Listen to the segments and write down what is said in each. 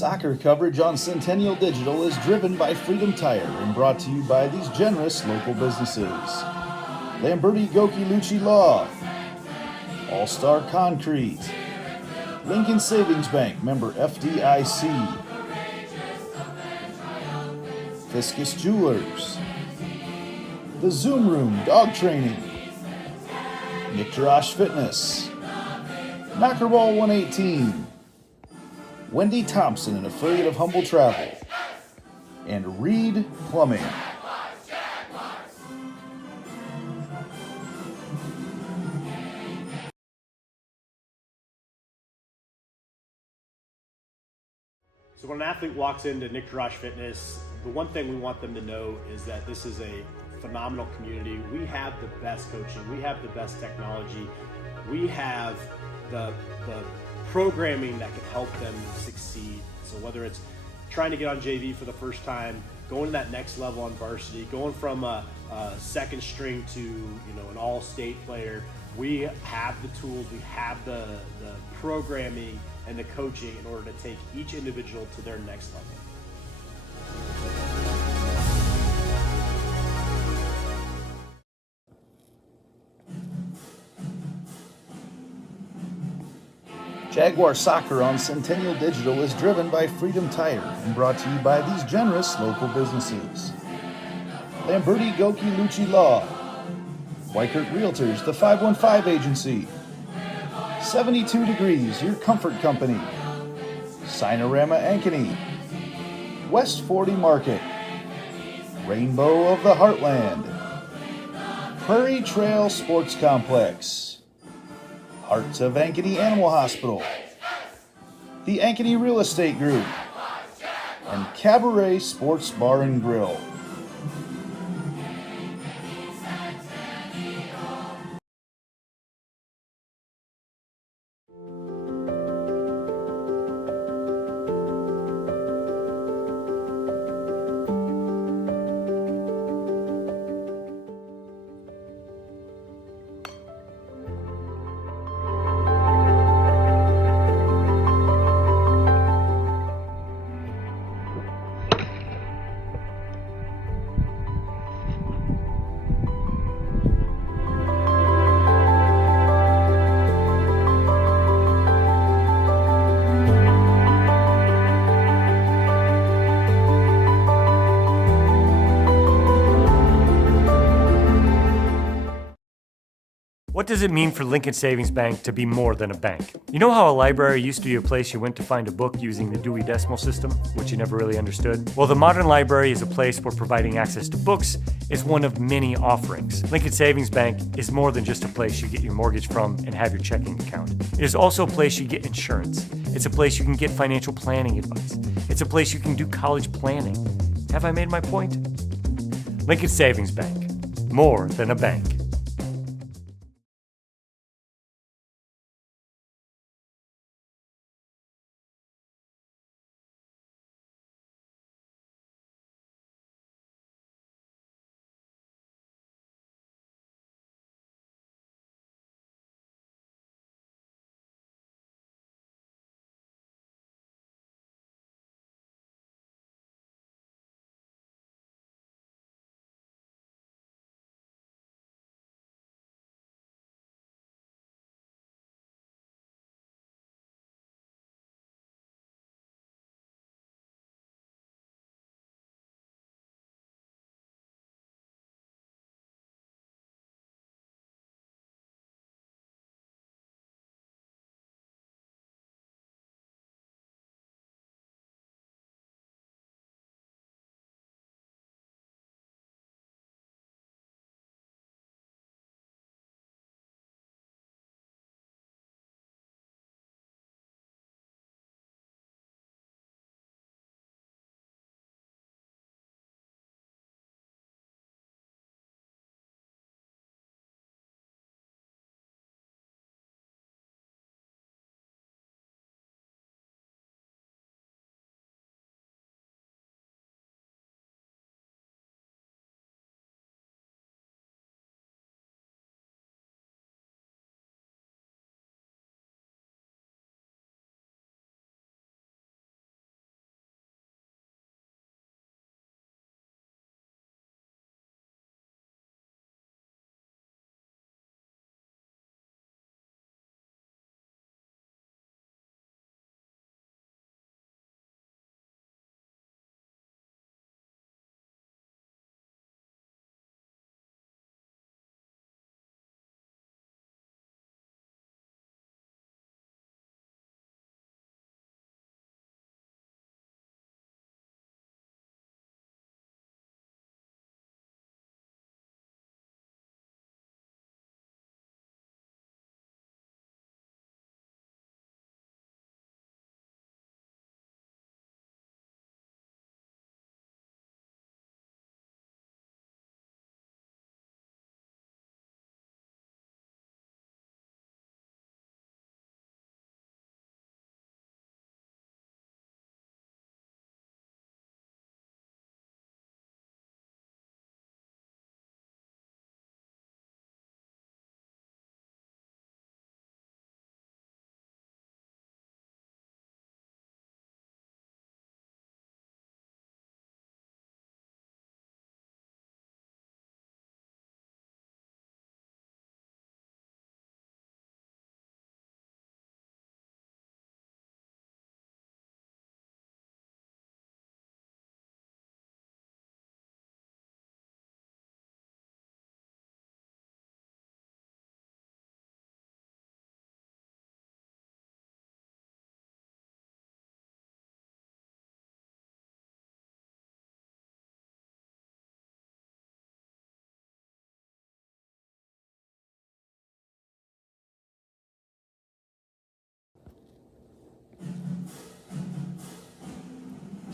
Soccer coverage on Centennial Digital is driven by Freedom Tire and brought to you by these generous local businesses. Lamberti Goki Lucci Law, All-Star Concrete, Lincoln Savings Bank, member FDIC, Fiscus Jewelers, The Zoom Room Dog Training, Nick Jarash Fitness, Knockerball 118, Wendy Thompson, an affiliate of Humble Travel, and Reed Plumbing. So when an athlete walks into Nick Jarash Fitness, the one thing we want them to know is that this is a phenomenal community. We have the best coaching, we have the best technology, we have the programming that can help them succeed. So whether it's trying to get on JV for the first time, going to that next level on varsity, going from a second string to an all-state player, we have the tools, we have the programming and the coaching in order to take each individual to their next level. Jaguar Soccer on Centennial Digital is driven by Freedom Tire and brought to you by these generous local businesses. Lamberti Goki Lucci Law, Weichert Realtors, the 515 Agency, 72 Degrees, your comfort company, Sinorama Ankeny, West 40 Market, Rainbow of the Heartland, Prairie Trail Sports Complex, Hearts of Ankeny Animal Hospital, the Ankeny Real Estate Group, and Cabaret Sports Bar and Grill. What does it mean for Lincoln Savings Bank to be more than a bank? You know how a library used to be a place you went to find a book using the Dewey Decimal System, which you never really understood? Well, the modern library is a place where providing access to books is one of many offerings. Lincoln Savings Bank is more than just a place you get your mortgage from and have your checking account. It is also a place you get insurance. It's a place you can get financial planning advice. It's a place you can do college planning. Have I made my point? Lincoln Savings Bank, more than a bank.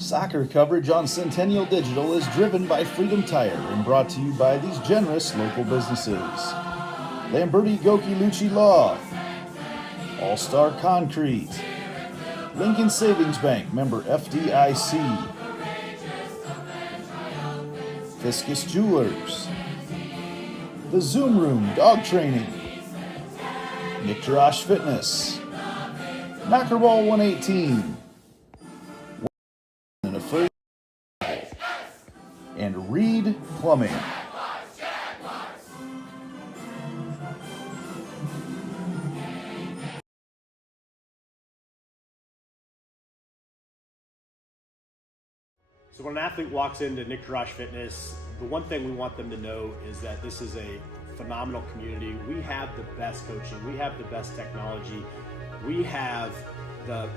Soccer coverage on Centennial Digital is driven by Freedom Tire and brought to you by these generous local businesses. Lamberti Goki Lucci Law, All Star Concrete, Lincoln Savings Bank, member FDIC, Fiscus Jewelers, The Zoom Room Dog Training, Nick Jarash Fitness, Knockerball 118, and a free and Reed Plumbing. So when an athlete walks into Nick Jarash Fitness, the one thing we want them to know is that this is a phenomenal community. We have the best coaching, we have the best technology, we have the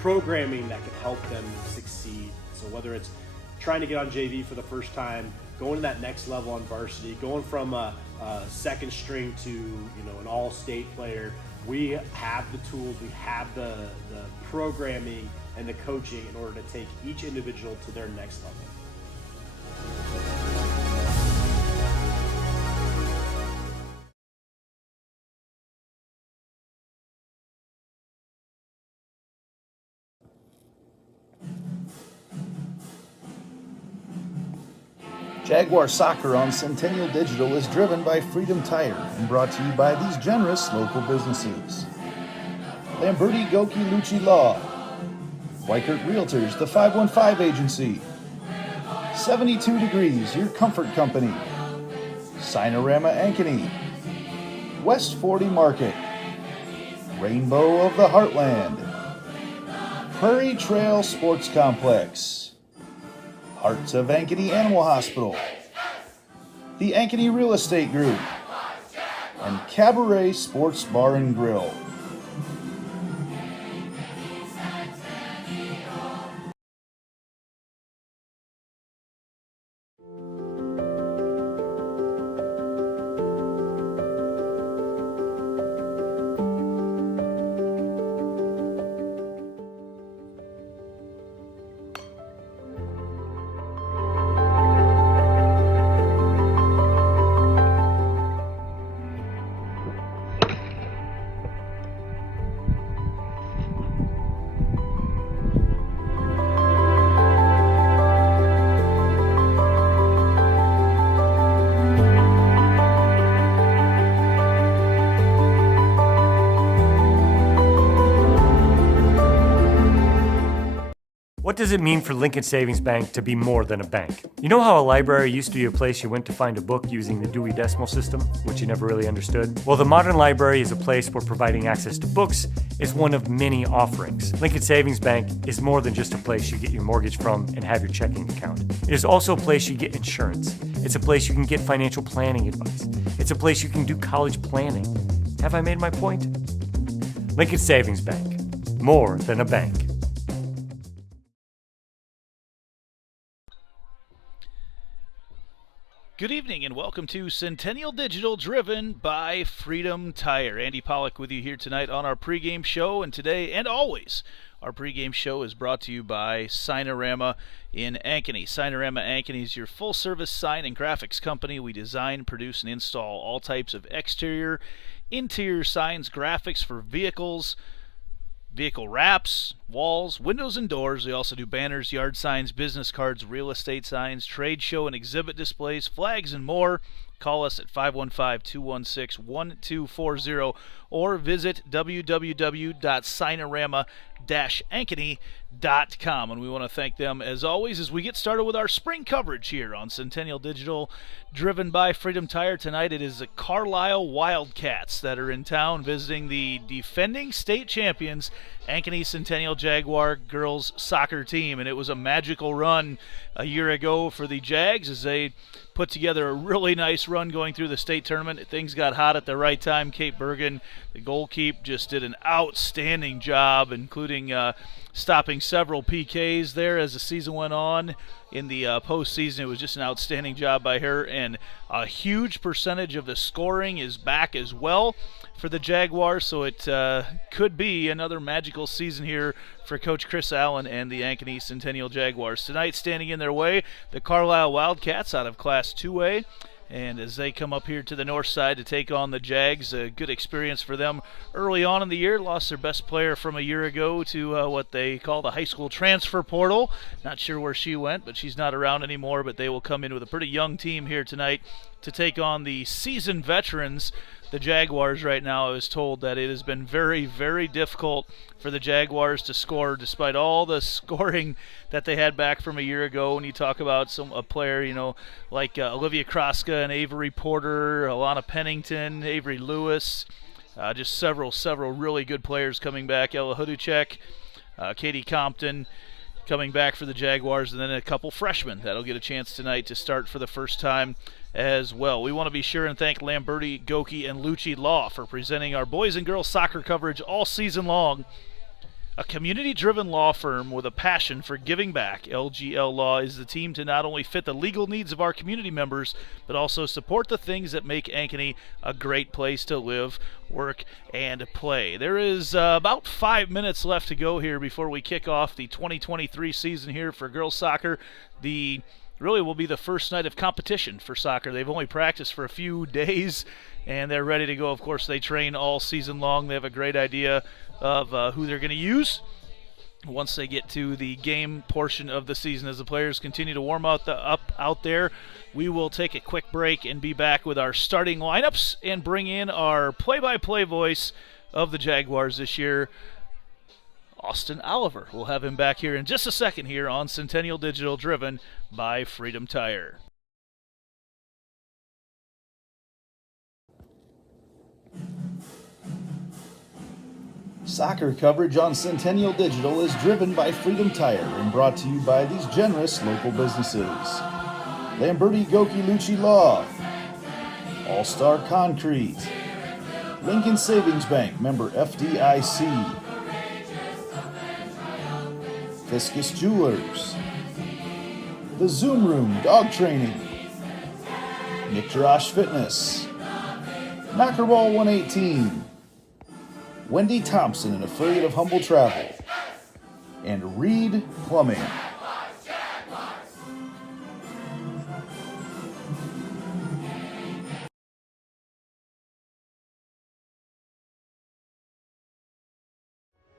programming that can help them succeed. So whether it's trying to get on JV for the first time, going to that next level on varsity, going from a second string to an all-state player, we have the tools, we have the programming and the coaching in order to take each individual to their next level. Jaguar Soccer on Centennial Digital is driven by Freedom Tire and brought to you by these generous local businesses. Lamberti Goki Lucci Law, Weichert Realtors, the 515 Agency, 72 Degrees, your comfort company, Cinerama Ankeny, West 40 Market, Rainbow of the Heartland, Prairie Trail Sports Complex, Hearts of Ankeny Animal Hospital, the Ankeny Real Estate Group, and Cabaret Sports Bar and Grill. What does it mean for Lincoln Savings Bank to be more than a bank? You know how a library used to be a place you went to find a book using the Dewey Decimal System, which you never really understood? Well, the modern library is a place where providing access to books is one of many offerings. Lincoln Savings Bank is more than just a place you get your mortgage from and have your checking account. It is also a place you get insurance. It's a place you can get financial planning advice. It's a place you can do college planning. Have I made my point? Lincoln Savings Bank, more than a bank. Good evening and welcome to Centennial Digital, driven by Freedom Tire. Andy Pollack with you here tonight on our pregame show, and today and always our pregame show is brought to you by Cinerama in Ankeny. Cinerama Ankeny is your full-service sign and graphics company. We design, produce, and install all types of exterior, interior signs, graphics for vehicles, vehicle wraps, walls, windows, and doors. We also do banners, yard signs, business cards, real estate signs, trade show and exhibit displays, flags, and more. Call us at 515-216-1240 or visit www.cinerama-ankeny.com. And we want to thank them, as always, as we get started with our spring coverage here on Centennial Digital, driven by Freedom Tire. Tonight it is the Carlisle Wildcats that are in town visiting the defending state champions, Ankeny Centennial Jaguar girls soccer team. And it was a magical run a year ago for the Jags as they put together a really nice run going through the state tournament. Things got hot at the right time. Kate Bergen, the goalkeeper, just did an outstanding job, including stopping several PKs there as the season went on. in the postseason. It was just an outstanding job by her, and a huge percentage of the scoring is back as well for the Jaguars, so it could be another magical season here for Coach Chris Allen and the Ankeny Centennial Jaguars. Tonight, standing in their way, the Carlisle Wildcats out of Class 2A. And as they come up here to the north side to take on the Jags, a good experience for them early on in the year. Lost their best player from a year ago to what they call the high school transfer portal. Not sure where she went, but she's not around anymore. But they will come in with a pretty young team here tonight to take on the seasoned veterans, the Jaguars. Right now, I was told that it has been very, very difficult for the Jaguars to score despite all the scoring that they had back from a year ago. When you talk about a player, like Olivia Kroska and Avery Porter, Alana Pennington, Avery Lewis, just several really good players coming back. Ella Huduchek, Katie Compton coming back for the Jaguars, and then a couple freshmen that'll get a chance tonight to start for the first time as well. We want to be sure and thank Lamberti, Goki, and Lucci Law for presenting our boys and girls soccer coverage all season long. A community-driven law firm with a passion for giving back, LGL Law is the team to not only fit the legal needs of our community members, but also support the things that make Ankeny a great place to live, work, and play. There is about 5 minutes left to go here before we kick off the 2023 season here for girls soccer. Really will be the first night of competition for soccer. They've only practiced for a few days, and they're ready to go. Of course, they train all season long. They have a great idea of who they're going to use once they get to the game portion of the season. As the players continue to warm up out there, we will take a quick break and be back with our starting lineups and bring in our play-by-play voice of the Jaguars this year, Austin Oliver. We'll have him back here in just a second here on Centennial Digital, driven by Freedom Tire. Soccer coverage on Centennial Digital is driven by Freedom Tire and brought to you by these generous local businesses: Lamberti Goki Lucci Law, All Star Concrete, Lincoln Savings Bank, member FDIC, Fiscus Jewelers, The Zoom Room Dog Training, Nick Jarash Fitness, Knockerball 118, Wendy Thompson, an affiliate of Humble Travel, and Reed Plumbing.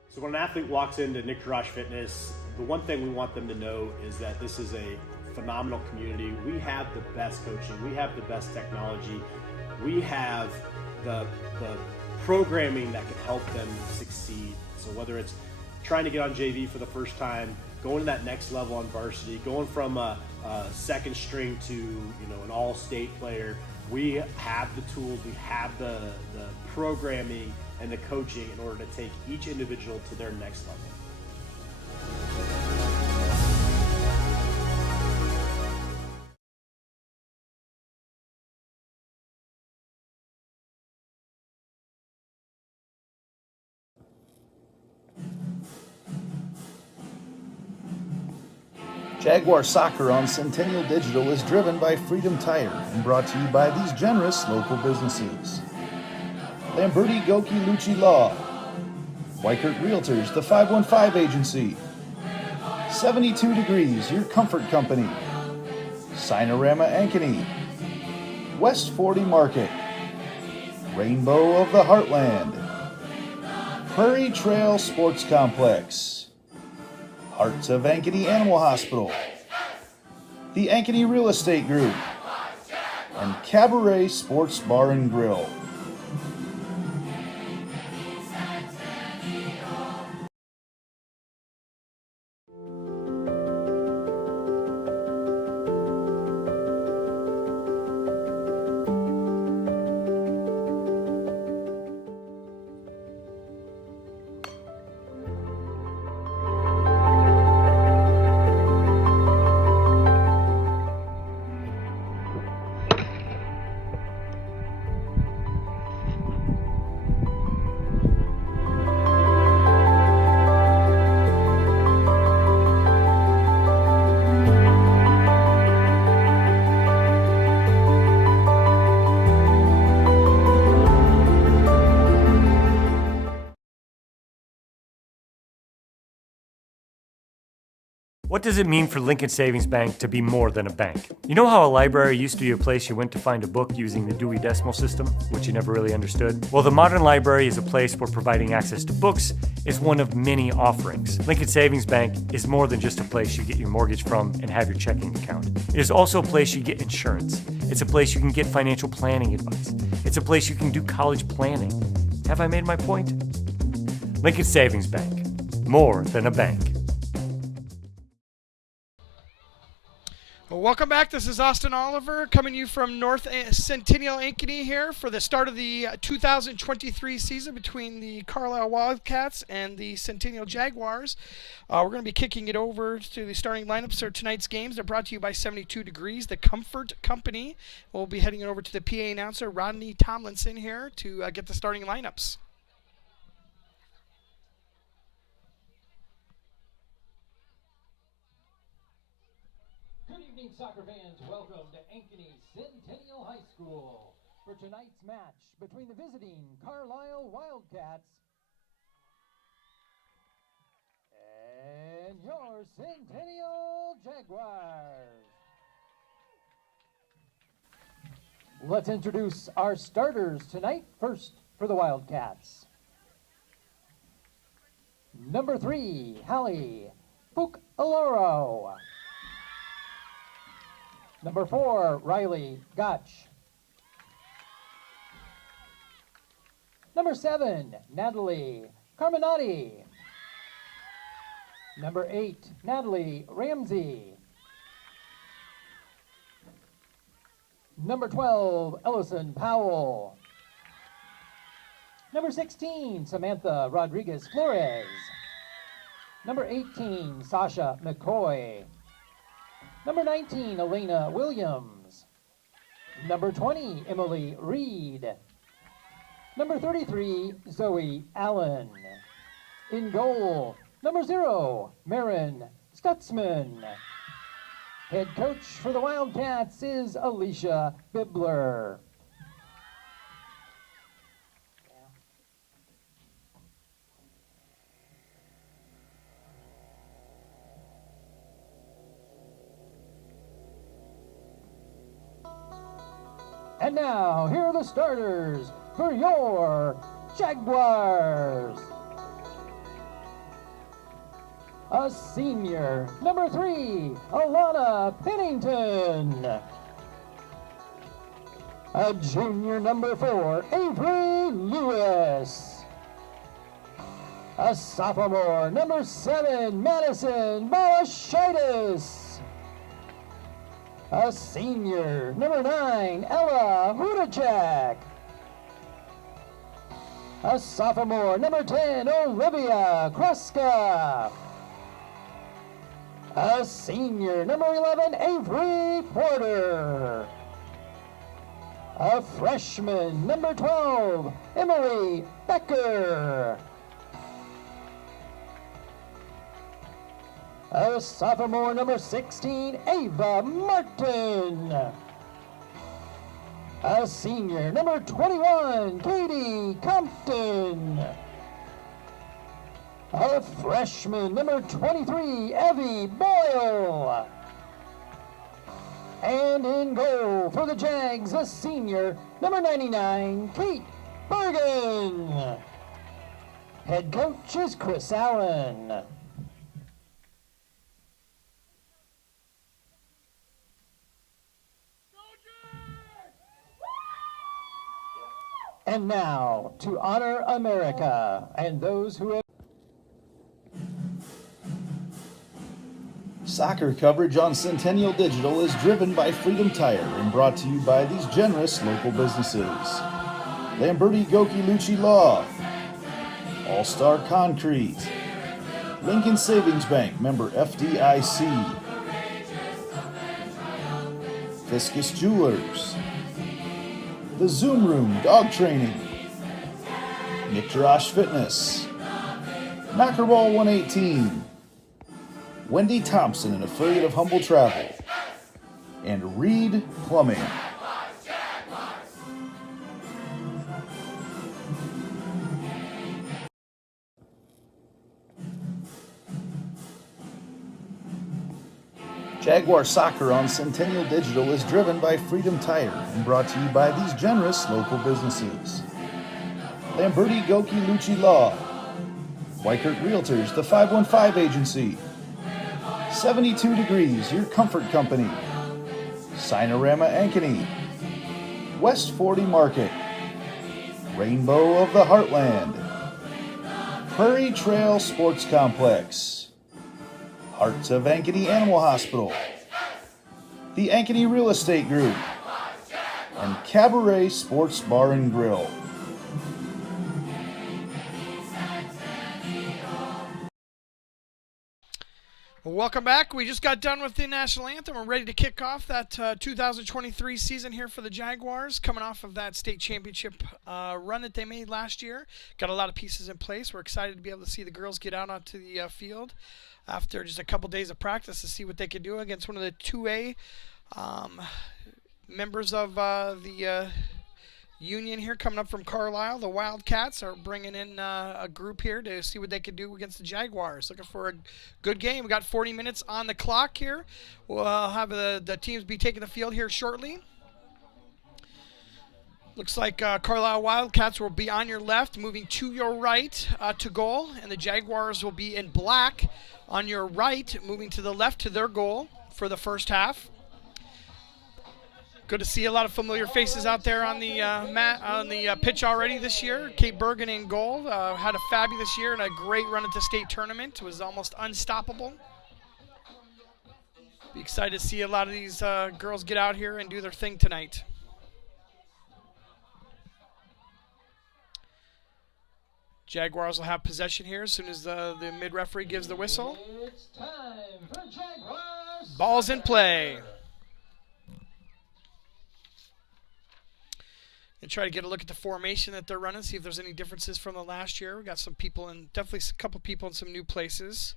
So when an athlete walks into Nick Jarash Fitness, the one thing we want them to know is that this is a phenomenal community. We have the best coaching. We have the best technology. We have the programming that can help them succeed. So whether it's trying to get on JV for the first time, going to that next level on varsity, going from a second string to an all-state player, we have the tools, we have the programming and the coaching in order to take each individual to their next level. Jaguar Soccer on Centennial Digital is driven by Freedom Tire and brought to you by these generous local businesses: Lamberti Goki Lucci Law, Weichert Realtors, the 515 Agency, 72 Degrees, your comfort company, Sinorama Ankeny, West 40 Market, Rainbow of the Heartland, Prairie Trail Sports Complex, Hearts of Ankeny Animal Hospital, the Ankeny Real Estate Group, and Cabaret Sports Bar and Grill. What does it mean for Lincoln Savings Bank to be more than a bank? You know how a library used to be a place you went to find a book using the Dewey Decimal System, which you never really understood? Well, the modern library is a place where providing access to books is one of many offerings. Lincoln Savings Bank is more than just a place you get your mortgage from and have your checking account. It is also a place you get insurance. It's a place you can get financial planning advice. It's a place you can do college planning. Have I made my point? Lincoln Savings Bank, more than a bank. Well, welcome back. This is Austin Oliver coming to you from North Centennial Ankeny here for the start of the 2023 season between the Carlisle Wildcats and the Centennial Jaguars. We're going to be kicking it over to the starting lineups for tonight's games. They're brought to you by 72 Degrees, the Comfort Company. We'll be heading over to the PA announcer, Rodney Tomlinson, here to get the starting lineups. Good evening, soccer fans. Welcome to Ankeny Centennial High School for tonight's match between the visiting Carlisle Wildcats and your Centennial Jaguars. Let's introduce our starters tonight. First for the Wildcats. Number 3, Hallie Fukaloro. Number 4, Riley Gotch. Number 7, Natalie Carminati. Number 8, Natalie Ramsey. Number 12, Ellison Powell. Number 16, Samantha Rodriguez Flores. Number 18, Sasha McCoy. Number 19, Elena Williams. Number 20, Emily Reed. Number 33, Zoe Allen. In goal, number 0, Marin Stutzman. Head coach for the Wildcats is Alicia Bibler. And now, here are the starters for your Jaguars. A senior, number 3, Alana Pennington. A junior, number 4, Avery Lewis. A sophomore, number 7, Madison Balashitis. A senior, number 9, Ella Hudacek. A sophomore, number 10, Olivia Kreska. A senior, number 11, Avery Porter. A freshman, number 12, Emily Becker. A sophomore, number 16, Ava Martin. A senior, number 21, Katie Compton. A freshman, number 23, Evie Boyle. And in goal for the Jags, a senior, number 99, Kate Bergen. Head coach is Chris Allen. And now, to honor America and those who have... Soccer coverage on Centennial Digital is driven by Freedom Tire and brought to you by these generous local businesses. Lamberti Goki Lucci Law, All Star Concrete, Lincoln Savings Bank, member FDIC, Fiscus Jewelers, The Zoom Room Dog Training, Nick Jarash Fitness, Knockerball 118, Wendy Thompson, an affiliate of Humble Travel, and Reed Plumbing. Jaguar Soccer on Centennial Digital is driven by Freedom Tire and brought to you by these generous local businesses. Lamberti Goki Lucci Law, Weichert Realtors, the 515 Agency, 72 Degrees, your comfort company, Cinerama Ankeny, West 40 Market, Rainbow of the Heartland, Prairie Trail Sports Complex, Hearts of Ankeny Animal Hospital, the Ankeny Real Estate Group, and Cabaret Sports Bar and Grill. Welcome back. We just got done with the national anthem. We're ready to kick off that 2023 season here for the Jaguars, coming off of that state championship run that they made last year. Got a lot of pieces in place. We're excited to be able to see the girls get out onto the field after just a couple days of practice to see what they can do against one of the 2A members of the Union here, coming up from Carlisle. The Wildcats are bringing in a group here to see what they can do against the Jaguars. Looking for a good game. We got 40 minutes on the clock here. We'll have the teams be taking the field here shortly. Looks like Carlisle Wildcats will be on your left, moving to your right to goal, and the Jaguars will be in black on your right, moving to the left to their goal for the first half. Good to see a lot of familiar faces out there on the pitch already this year. Kate Bergen in goal, had a fabulous year and a great run at the state tournament. Was almost unstoppable. Be excited to see a lot of these girls get out here and do their thing tonight. Jaguars will have possession here as soon as the mid-referee gives the whistle. It's time for Jaguars. Ball's in play. And try to get a look at the formation that they're running, see if there's any differences from the last year. We got some people in, definitely a couple people in some new places.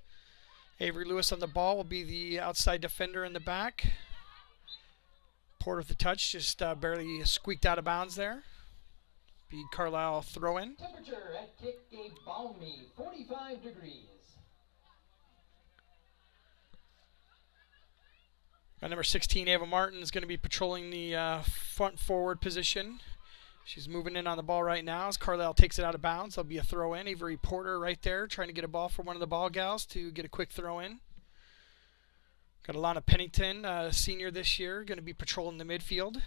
Avery Lewis on the ball will be the outside defender in the back. Porter with the touch, just barely squeaked out of bounds there. Be Carlisle throw-in. Temperature at kick a balmy 45 degrees. Number 16, Ava Martin, is going to be patrolling the front forward position. She's moving in on the ball right now as Carlisle takes it out of bounds. There'll be a throw-in. Avery Porter right there trying to get a ball from one of the ball gals to get a quick throw-in. Got Alana Pennington, senior this year, going to be patrolling the midfield.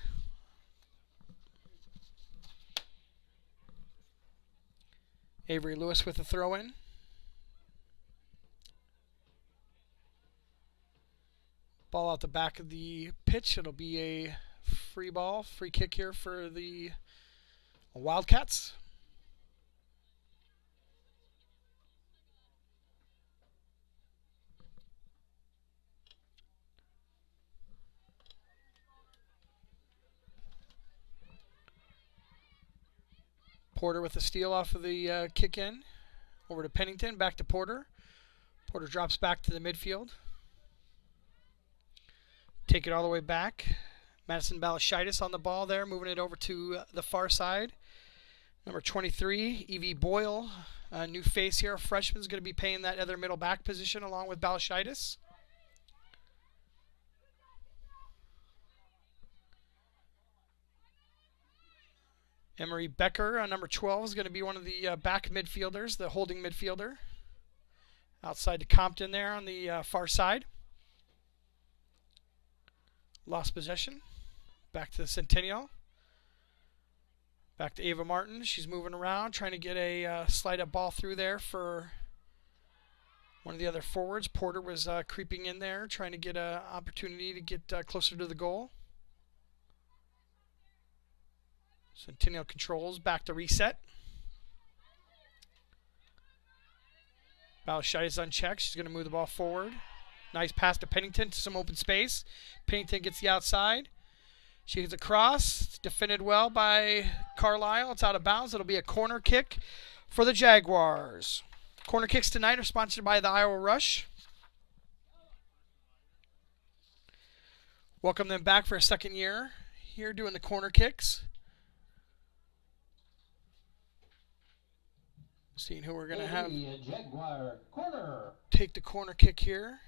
Avery Lewis with a throw-in. Ball out the back of the pitch. It'll be a free kick here for the Wildcats. Porter with a steal off of the kick in. Over to Pennington, back to Porter. Porter drops back to the midfield. Take it all the way back. Madison Balashitis on the ball there, moving it over to the far side. Number 23, Evie Boyle, a new face here, a freshman, is going to be playing that other middle back position along with Balashitis. Emery Becker, number 12, is going to be one of the back midfielders, the holding midfielder. Outside to Compton there on the far side. Lost possession. Back to the Centennial. Back to Ava Martin. She's moving around, trying to get a slide up ball through there for one of the other forwards. Porter was creeping in there, trying to get an opportunity to get closer to the goal. Centennial controls, back to reset. Balashitis unchecked. She's going to move the ball forward. Nice pass to Pennington to some open space. Pennington gets the outside. She gets across. It's defended well by Carlisle. It's out of bounds. It'll be a corner kick for the Jaguars. Corner kicks tonight are sponsored by the Iowa Rush. Welcome them back for a second year here doing the corner kicks. Seeing who we're going to have Jaguar corner. take the corner kick here.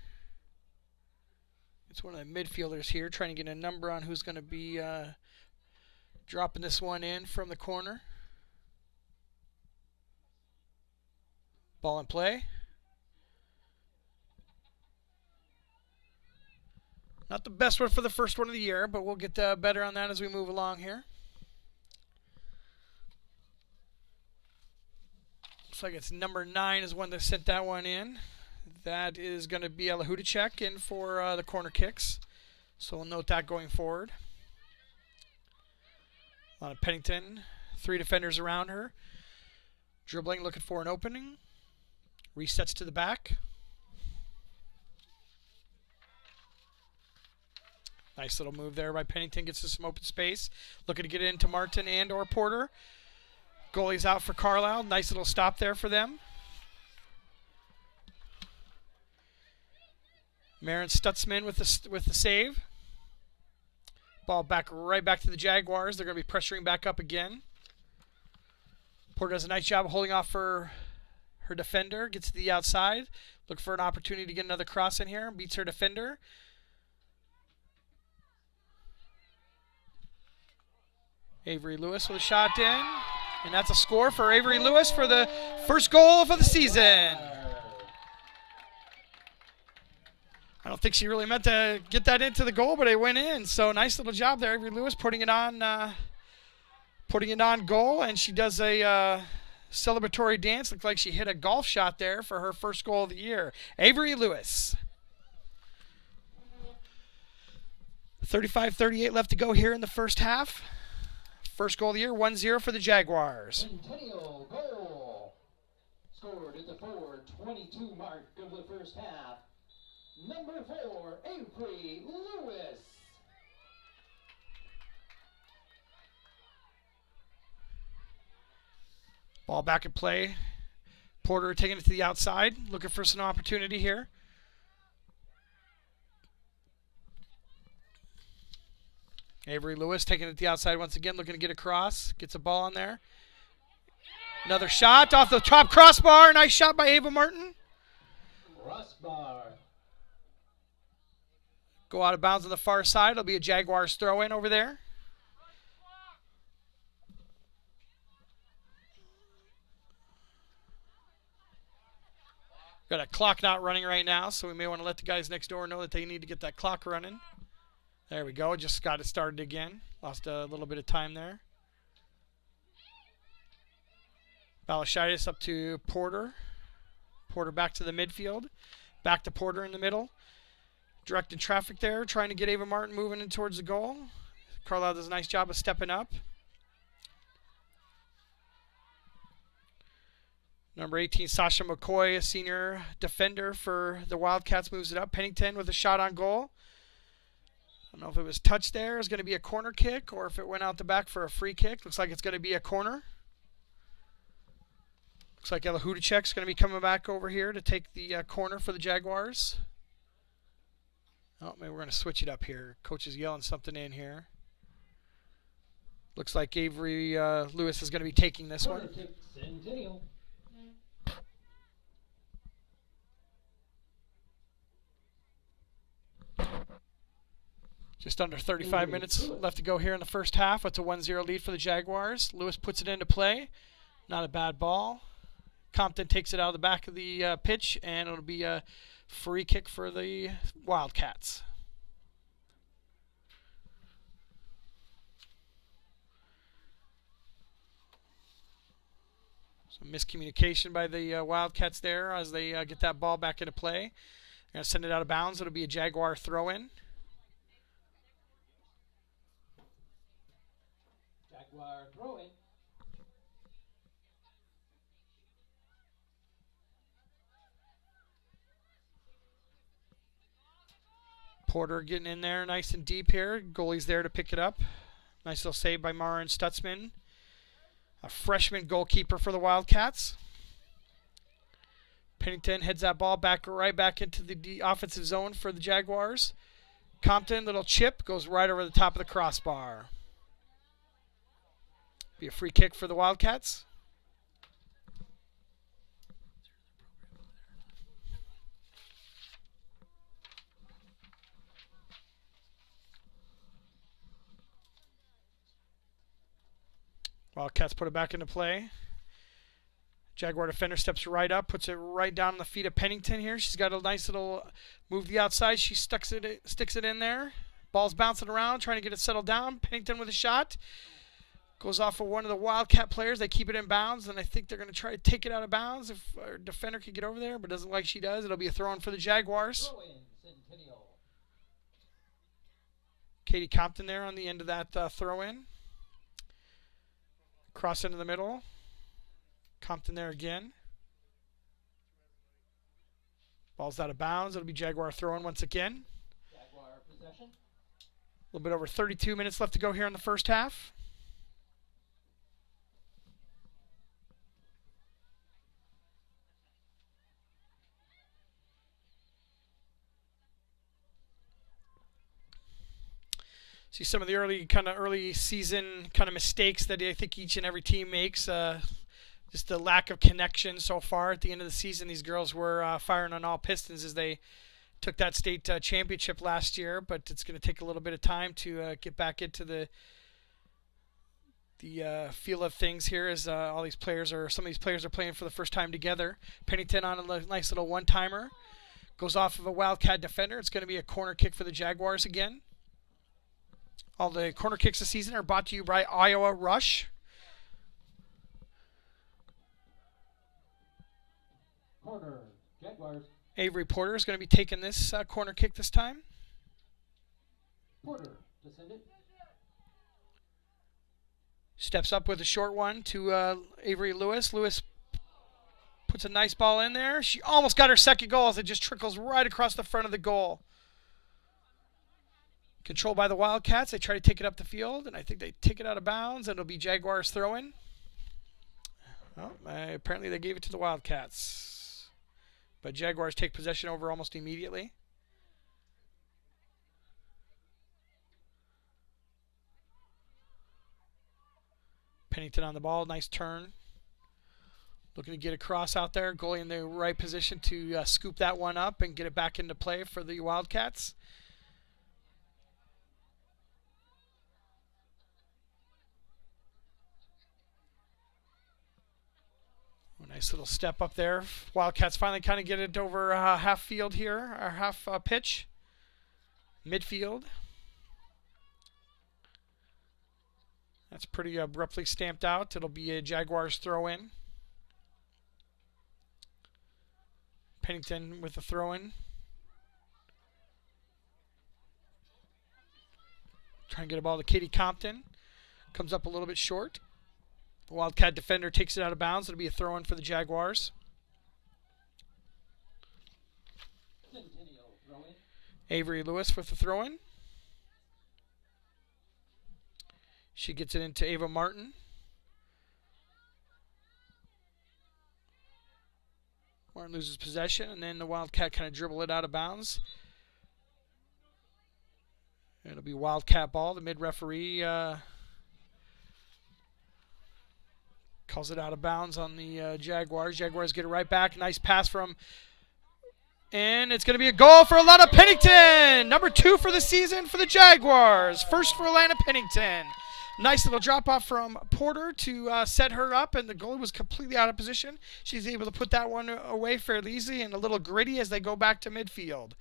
It's one of the midfielders here trying to get a number on who's going to be dropping this one in from the corner. Ball in play. Not the best one for the first one of the year, but we'll get better on that as we move along here. Looks like it's number 9 is one that sent that one in. That is going to be Ella Hudacek in for the corner kicks. So we'll note that going forward. On Pennington, 3 defenders around her. Dribbling, looking for an opening. Resets to the back. Nice little move there by Pennington. Gets us some open space. Looking to get into Martin and or Porter. Goalie's out for Carlisle. Nice little stop there for them. Marin Stutzman with the save. Ball right back to the Jaguars. They're going to be pressuring back up again. Porter does a nice job of holding off for her defender. Gets to the outside. Look for an opportunity to get another cross in here. Beats her defender. Avery Lewis with a shot in. And that's a score for Avery Lewis for the first goal for the season. I don't think she really meant to get that into the goal, but it went in. So nice little job there, Avery Lewis, putting it on goal. And she does a celebratory dance. Looked like she hit a golf shot there for her first goal of the year. Avery Lewis. 35-38 left to go here in the first half. First goal of the year, 1-0 for the Jaguars. Centennial goal. Scored at the 4:22 mark of the first half. Number 4, Avery Lewis. Ball back at play. Porter taking it to the outside, looking for some opportunity here. Avery Lewis taking it to the outside once again, looking to get across. Gets a ball on there. Another shot off the top crossbar. Nice shot by Ava Martin. Crossbar. Go out of bounds on the far side. It'll be a Jaguars throw-in over there. Got a clock not running right now, so we may want to let the guys next door know that they need to get that clock running. There we go. Just got it started again. Lost a little bit of time there. Balashitis up to Porter. Porter back to the midfield. Back to Porter in the middle. Directing traffic there. Trying to get Ava Martin moving in towards the goal. Carlisle does a nice job of stepping up. Number 18, Sasha McCoy, a senior defender for the Wildcats, moves it up. Pennington with a shot on goal. I don't know if it was touched there. It's going to be a corner kick or if it went out the back for a free kick. Looks like it's going to be a corner. Looks like Ella Hudacek's going to be coming back over here to take the corner for the Jaguars. Oh, maybe we're going to switch it up here. Coach is yelling something in here. Looks like Avery Lewis is going to be taking this one. Centennial. Just under 35 minutes left to go here in the first half. It's a 1-0 lead for the Jaguars. Lewis puts it into play. Not a bad ball. Compton takes it out of the back of the pitch, and it'll be a free kick for the Wildcats. Some miscommunication by the Wildcats there as they get that ball back into play. They're going to send it out of bounds. It'll be a Jaguar throw-in. Jaguar throw-in. Porter getting in there nice and deep here. Goalie's there to pick it up. Nice little save by Marin Stutzman, a freshman goalkeeper for the Wildcats. Pennington heads that ball right back into the offensive zone for the Jaguars. Compton, little chip, goes right over the top of the crossbar. Be a free kick for the Wildcats. Wildcats put it back into play. Jaguar defender steps right up, puts it right down on the feet of Pennington here. She's got a nice little move to the outside. She sticks it in there. Ball's bouncing around, trying to get it settled down. Pennington with a shot. Goes off of one of the Wildcat players. They keep it in bounds, and I think they're going to try to take it out of bounds if our defender can get over there, but doesn't like she does. It'll be a throw-in for the Jaguars. Katie Compton there on the end of that throw-in. Cross into the middle. Compton there again. Ball's out of bounds. It'll be Jaguar throw-in once again. Jaguar possession. A little bit over 32 minutes left to go here in the first half. See some of the early season kind of mistakes that I think each and every team makes. Just the lack of connection so far at the end of the season. These girls were firing on all pistons as they took that state championship last year, but it's going to take a little bit of time to get back into the feel of things here as some of these players are playing for the first time together. Pennington on a nice little one-timer. Goes off of a Wildcat defender. It's going to be a corner kick for the Jaguars again. All the corner kicks this season are brought to you by Iowa Rush. Corner, Jaguars. Avery Porter is going to be taking this corner kick this time. Porter to send it. Steps up with a short one to Avery Lewis. Lewis puts a nice ball in there. She almost got her second goal as it just trickles right across the front of the goal. Controlled by the Wildcats. They try to take it up the field, and I think they take it out of bounds, and it'll be Jaguars throwing. Well, apparently they gave it to the Wildcats. But Jaguars take possession over almost immediately. Pennington on the ball. Nice turn. Looking to get across out there. Goalie in the right position to scoop that one up and get it back into play for the Wildcats. Nice little step up there. Wildcats finally kind of get it over half field here, or half pitch. Midfield. That's pretty abruptly stamped out. It'll be a Jaguars throw-in. Pennington with the throw-in. Trying to get a ball to Katie Compton. Comes up a little bit short. The Wildcat defender takes it out of bounds. It'll be a throw-in for the Jaguars. Centennial throw-in. Avery Lewis with the throw-in. She gets it into Ava Martin. Martin loses possession, and then the Wildcat kind of dribble it out of bounds. It'll be Wildcat ball. The mid-referee calls it out of bounds on the Jaguars. Jaguars get it right back. Nice pass from... And it's going to be a goal for Alana Pennington. Number 2 for the season for the Jaguars. First for Alana Pennington. Nice little drop-off from Porter to set her up, and the goalie was completely out of position. She's able to put that one away fairly easily and a little gritty as they go back to midfield.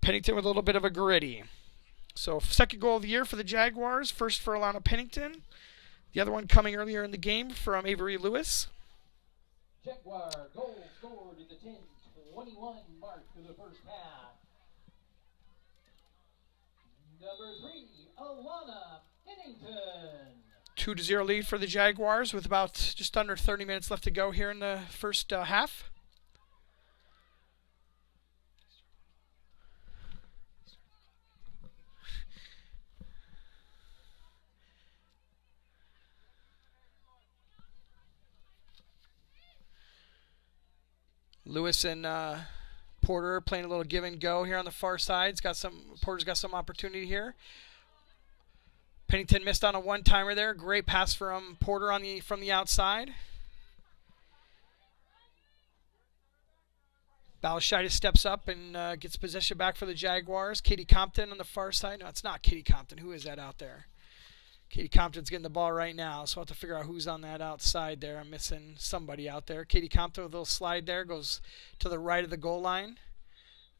Pennington with a little bit of a gritty. So second goal of the year for the Jaguars. First for Alana Pennington. The other one coming earlier in the game from Avery Lewis. Jaguar goal scored in the 10:21 mark of the first half. Number 3, Alana Pennington. 2-0 lead for the Jaguars with about just under 30 minutes left to go here in the first half. Lewis and Porter playing a little give and go here on the far side. Porter's got some opportunity here. Pennington missed on a one-timer there. Great pass from Porter from the outside. Balashaitis steps up and gets possession back for the Jaguars. Katie Compton on the far side. No, it's not Katie Compton. Who is that out there? Katie Compton's getting the ball right now, so I'll have to figure out who's on that outside there. I'm missing somebody out there. Katie Compton with a little slide there, goes to the right of the goal line.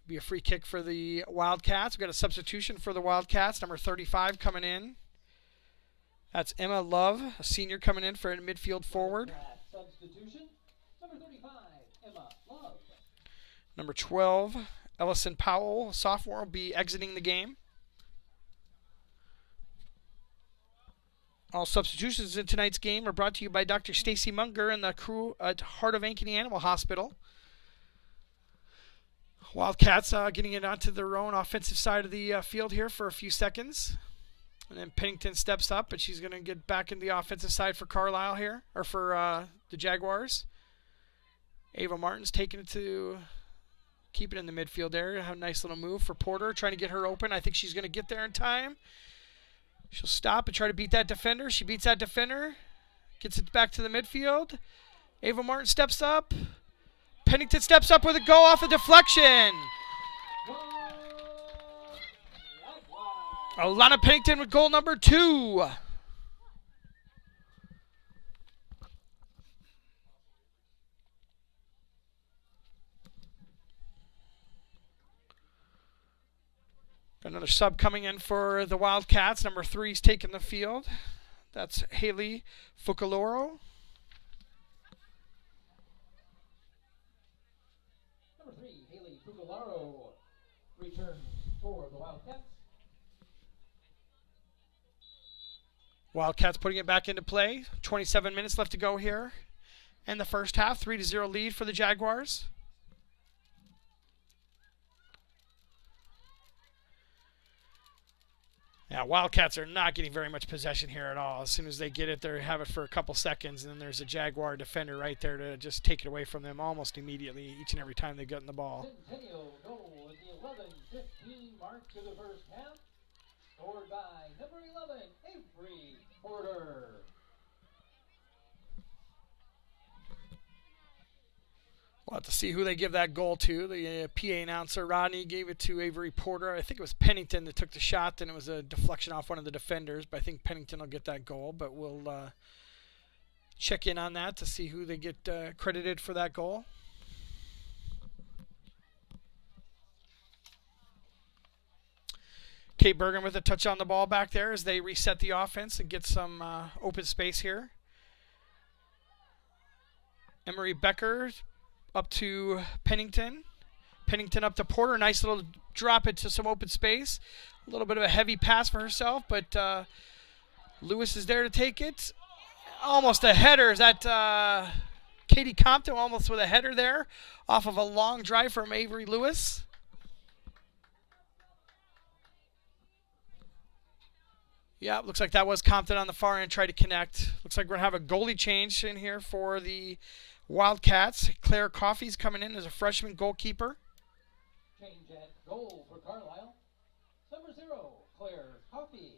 Be a free kick for the Wildcats. We've got a substitution for the Wildcats, number 35 coming in. That's Emma Love, a senior coming in for a midfield forward. Substitution, number 35, Emma Love. Number 12, Ellison Powell, a sophomore, will be exiting the game. All substitutions in tonight's game are brought to you by Dr. Stacy Munger and the crew at Heart of Ankeny Animal Hospital. Wildcats getting it onto their own offensive side of the field here for a few seconds. And then Pennington steps up, but she's going to get back in the offensive side for Carlisle here, or for the Jaguars. Ava Martin's taking it to keep it in the midfield area. A nice little move for Porter, trying to get her open. I think she's going to get there in time. She'll stop and try to beat that defender. She beats that defender, gets it back to the midfield. Ava Martin steps up. Pennington steps up with a goal off a deflection. Alana Pennington with goal number 2. Another sub coming in for the Wildcats. Number 3's taking the field. That's Haley Fucaloro. Number 3, Haley Fucalaro, returns for the Wildcats. Wildcats putting it back into play. 27 minutes left to go here in the first half. 3-0 lead for the Jaguars. Yeah, Wildcats are not getting very much possession here at all. As soon as they get it, they have it for a couple seconds, and then there's a Jaguar defender right there to just take it away from them almost immediately each and every time they've gotten the ball. Centennial goal at the 11:15 mark to the first half, scored by number 11, Avery Porter. We'll have to see who they give that goal to. The PA announcer, Rodney, gave it to Avery Porter. I think it was Pennington that took the shot, and it was a deflection off one of the defenders. But I think Pennington will get that goal. But we'll check in on that to see who they get credited for that goal. Kate Bergen with a touch on the ball back there as they reset the offense and get some open space here. Emery Becker up to Pennington. Pennington up to Porter. Nice little drop into some open space. A little bit of a heavy pass for herself, but Lewis is there to take it. Almost a header. Is that Katie Compton almost with a header there off of a long drive from Avery Lewis? Yeah, looks like that was Compton on the far end, tried to connect. Looks like we're going to have a goalie change in here for the Wildcats. Claire Coffey's coming in as a freshman goalkeeper. Change at goal for Carlisle. Number 0, Claire Coffey.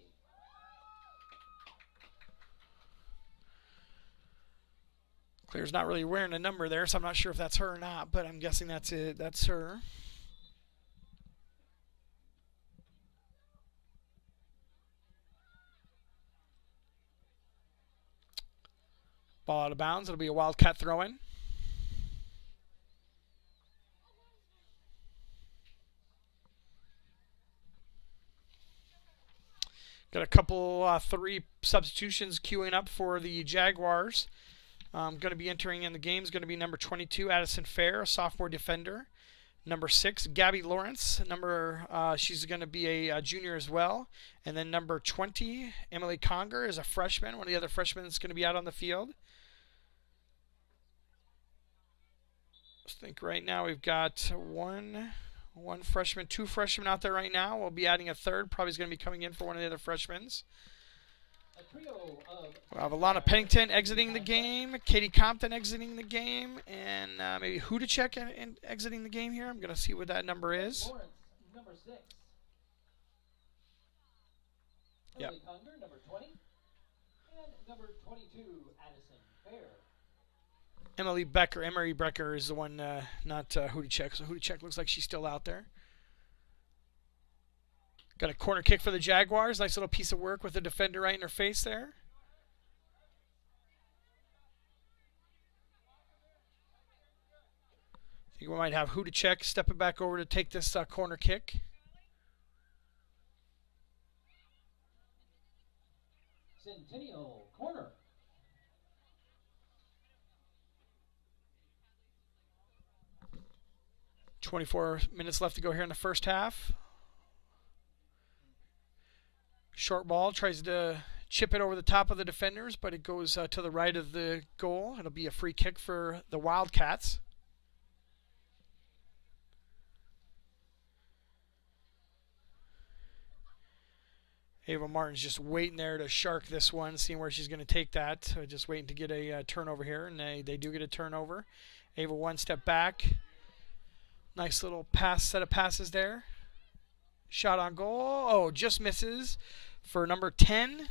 Claire's not really wearing a number there, so I'm not sure if that's her or not, but I'm guessing that's it. That's her. Ball out of bounds. It'll be a Wildcat throw-in. Got a couple, 3 substitutions queuing up for the Jaguars. Going to be entering in the game is going to be number 22, Addison Fair, a sophomore defender. Number 6, Gabby Lawrence. She's going to be a junior as well. And then number 20, Emily Conger, is a freshman, one of the other freshmen that's going to be out on the field. I think right now we've got one freshman, 2 freshmen out there right now. We'll be adding a third. Probably is going to be coming in for one of the other freshmen. We'll have Alana Pennington exiting the game, Katie Compton exiting the game, and maybe Hudacek exiting the game here. I'm going to see what that number is. Lawrence, number 6. Yep. Emily Conger, number 20. And number 22, Addison Fair. Emery Becker is the one, not Hudacek. So Hudacek looks like she's still out there. Got a corner kick for the Jaguars. Nice little piece of work with the defender right in her face there. I think we might have Hudacek stepping back over to take this corner kick. Centennial corner. .24 minutes left to go here in the first half. Short ball, tries to chip it over the top of the defenders, but it goes to the right of the goal. It'll be a free kick for the Wildcats. Ava Martin's just waiting there to shark this one, seeing where she's going to take that. Just waiting to get a turnover here, and they do get a turnover. Ava one step back. Nice little set of passes there. Shot on goal. Oh, just misses for number 10.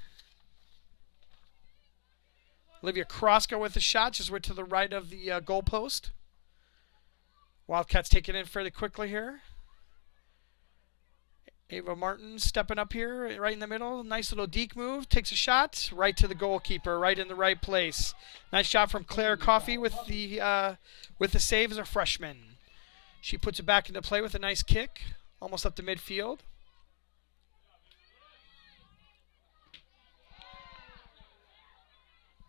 Olivia Kroska with the shot. Just went to the right of the goal post. Wildcats take it in fairly quickly here. Ava Martin stepping up here, right in the middle. Nice little deke move. Takes a shot right to the goalkeeper, right in the right place. Nice shot from Claire Coffey with the save as a freshman. She puts it back into play with a nice kick, almost up to midfield.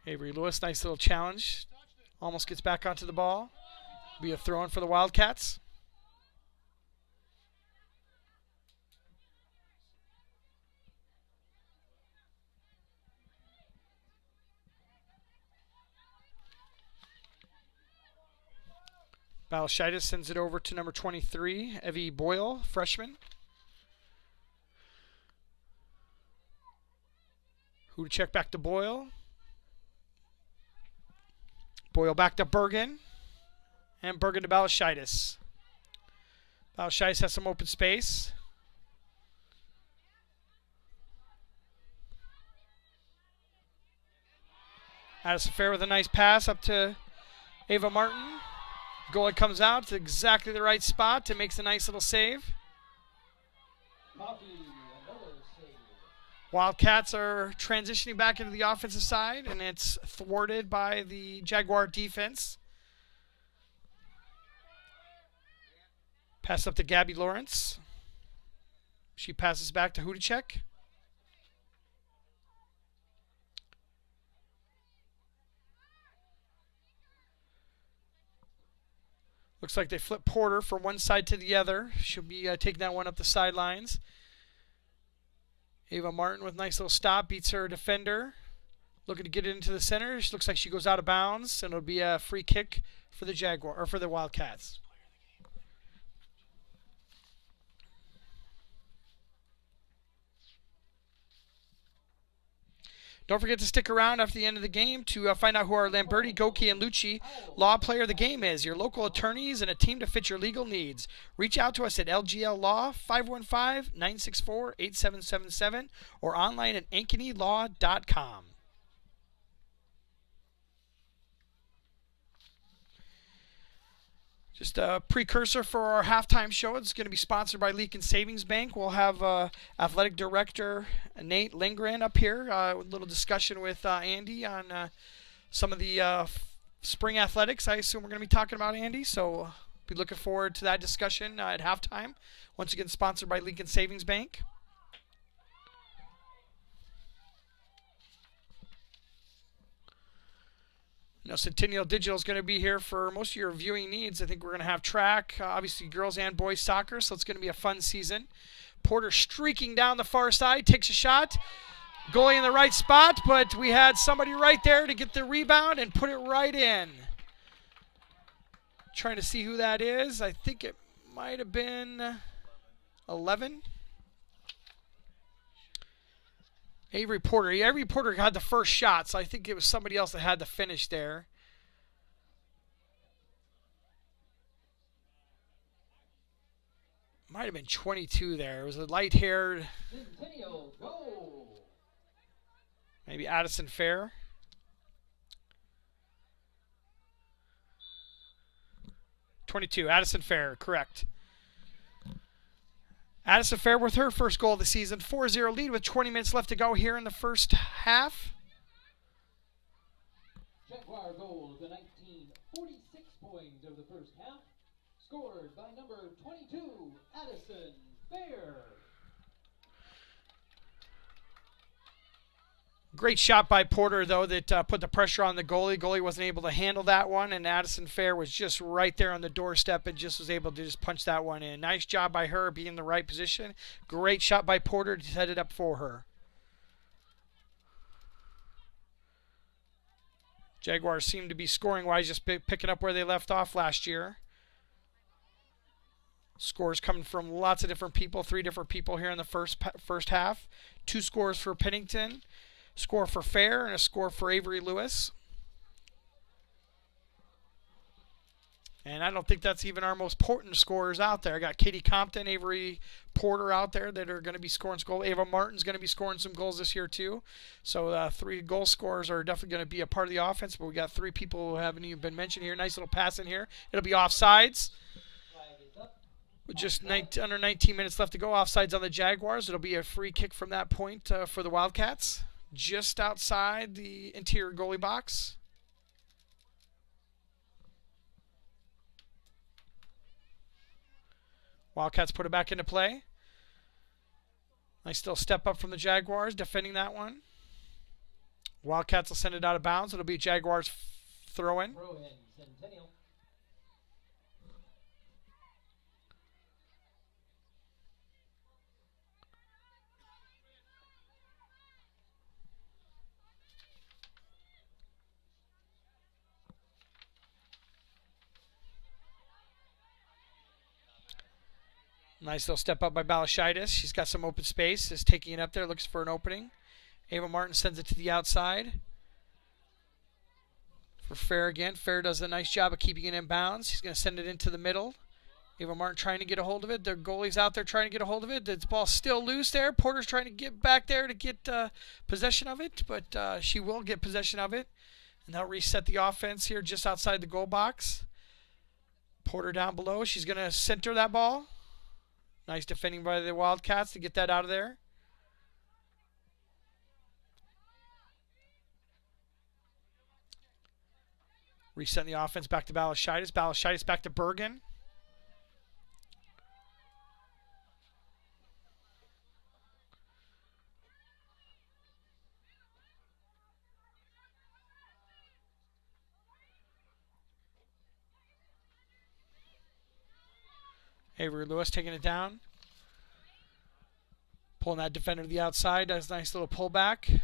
Avery Lewis, nice little challenge. Almost gets back onto the ball. Be a throw-in for the Wildcats. Balashaitis sends it over to number 23, Evie Boyle, freshman. Hudacek back to Boyle. Boyle back to Bergen. And Bergen to Balashaitis. Balashaitis has some open space. Addison Fair with a nice pass up to Ava Martin. Goalie comes out to exactly the right spot and makes a nice little save. Coffee, another save. Wildcats are transitioning back into the offensive side, and it's thwarted by the Jaguar defense. Pass up to Gabby Lawrence. She passes back to Hudacek. Looks like they flip Porter from one side to the other. She'll be taking that one up the sidelines. Ava Martin with a nice little stop, beats her defender. Looking to get it into the center. She looks like she goes out of bounds, and it'll be a free kick for the Jaguar or for the Wildcats. Don't forget to stick around after the end of the game to find out who our Lamberti, Goki, and Lucci Law Player of the Game is. Your local attorneys and a team to fit your legal needs. Reach out to us at LGL Law 515-964-8777 or online at ankenylaw.com. Just a precursor for our halftime show. It's going to be sponsored by Lincoln Savings Bank. We'll have Athletic Director Nate Lindgren up here. A little discussion with Andy on some of the spring athletics. I assume we're going to be talking about, Andy. So be looking forward to that discussion at halftime. Once again, sponsored by Lincoln Savings Bank. Centennial Digital is going to be here for most of your viewing needs. I think we're going to have track, obviously girls and boys soccer, so it's going to be a fun season. Porter streaking down the far side, takes a shot. Goalie in the right spot, but we had somebody right there to get the rebound and put it right in. Trying to see who that is. I think it might have been 11. Avery Porter. Avery Porter had the first shot, so I think it was somebody else that had the finish there. Might have been 22 there. It was a light-haired, maybe Addison Fair. '22, Addison Fair, correct. Addison Fair with her first goal of the season. 4-0 lead with 20 minutes left to go here in the first half. Jaguar goal, the 1946 point of the first half, scored by number 22, Addison Fair. Great shot by Porter, though, that put the pressure on the goalie. Goalie wasn't able to handle that one, and Addison Fair was just right there on the doorstep and just was able to just punch that one in. Nice job by her, being in the right position. Great shot by Porter to set it up for her. Jaguars seem to be scoring-wise, just picking up where they left off last year. Scores coming from lots of different people, 3 different people here in the first half. 2 scores for Pennington. Score for Fair and a score for Avery Lewis. And I don't think that's even our most important scorers out there. I got Katie Compton, Avery Porter out there that are going to be scoring some goals. Ava Martin's going to be scoring some goals this year too. So 3 goal scorers are definitely going to be a part of the offense. But we got 3 people who haven't even been mentioned here. Nice little pass in here. It'll be offsides. With just under 19 minutes left to go. Offsides on the Jaguars. It'll be a free kick from that point for the Wildcats. Just outside the interior goalie box. Wildcats put it back into play. Nice still step up from the Jaguars, defending that one. Wildcats will send it out of bounds. It'll be Jaguars throw-in. Centennial. Nice little step up by Balashitis. She's got some open space. Is taking it up there, looks for an opening. Ava Martin sends it to the outside. For Fair again. Fair does a nice job of keeping it in bounds. He's going to send it into the middle. Ava Martin trying to get a hold of it. The goalie's out there trying to get a hold of it. The ball's still loose there. Porter's trying to get back there to get possession of it, but she will get possession of it. And that'll reset the offense here just outside the goal box. Porter down below. She's going to center that ball. Nice defending by the Wildcats to get that out of there. Resetting the offense back to Balashitis. Balashitis back to Bergen. Avery Lewis taking it down. Pulling that defender to the outside. Does a nice little pullback.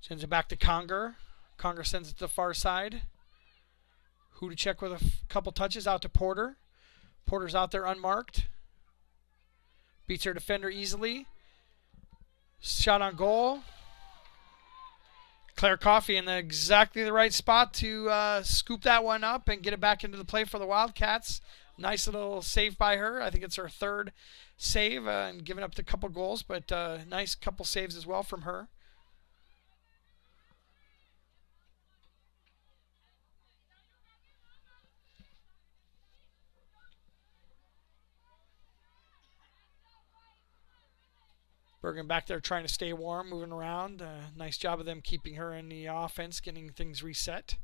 Sends it back to Conger. Conger sends it to the far side. Hudacek with a couple touches out to Porter. Porter's out there unmarked. Beats her defender easily. Shot on goal. Claire Coffey in exactly the right spot to scoop that one up and get it back into the play for the Wildcats. Nice little save by her. I think it's her 3rd save and giving up a couple goals, but nice couple saves as well from her. Bergen back there trying to stay warm, moving around. Nice job of them keeping her in the offense, getting things reset.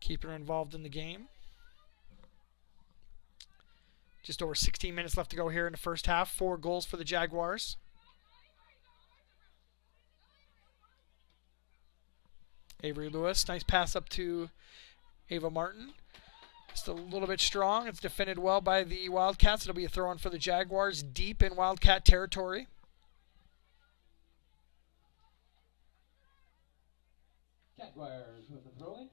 Keeping her involved in the game. Just over 16 minutes left to go here in the first half. 4 goals for the Jaguars. Avery Lewis, nice pass up to Ava Martin. Just a little bit strong. It's defended well by the Wildcats. It'll be a throw-in for the Jaguars deep in Wildcat territory. Jaguars with the throw-in.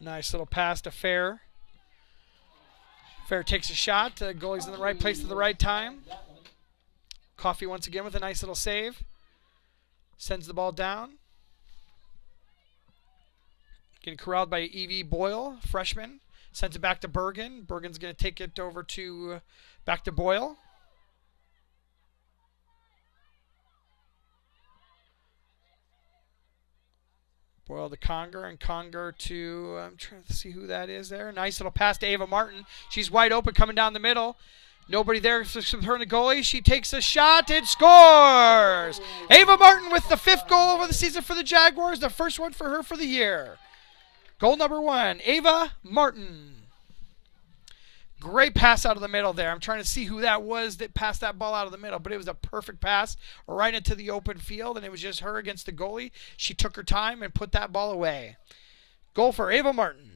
Nice little pass to Fair. Fair takes a shot. Goalie's in the right place at the right time. Coffee once again with a nice little save. Sends the ball down. Getting corralled by Evie Boyle, freshman. Sends it back to Bergen. Bergen's going to take it over to back to Boyle. Boyle to Conger, and Conger to, I'm trying to see who that is there. Nice little pass to Ava Martin. She's wide open coming down the middle. Nobody there for her and the goalie. She takes a shot and scores! Ava Martin with the 5th goal of the season for the Jaguars. The first one for her for the year. Goal number 1, Ava Martin. Great pass out of the middle there. I'm trying to see who that was that passed that ball out of the middle, but it was a perfect pass right into the open field, and it was just her against the goalie. She took her time and put that ball away. Goal for Ava Martin.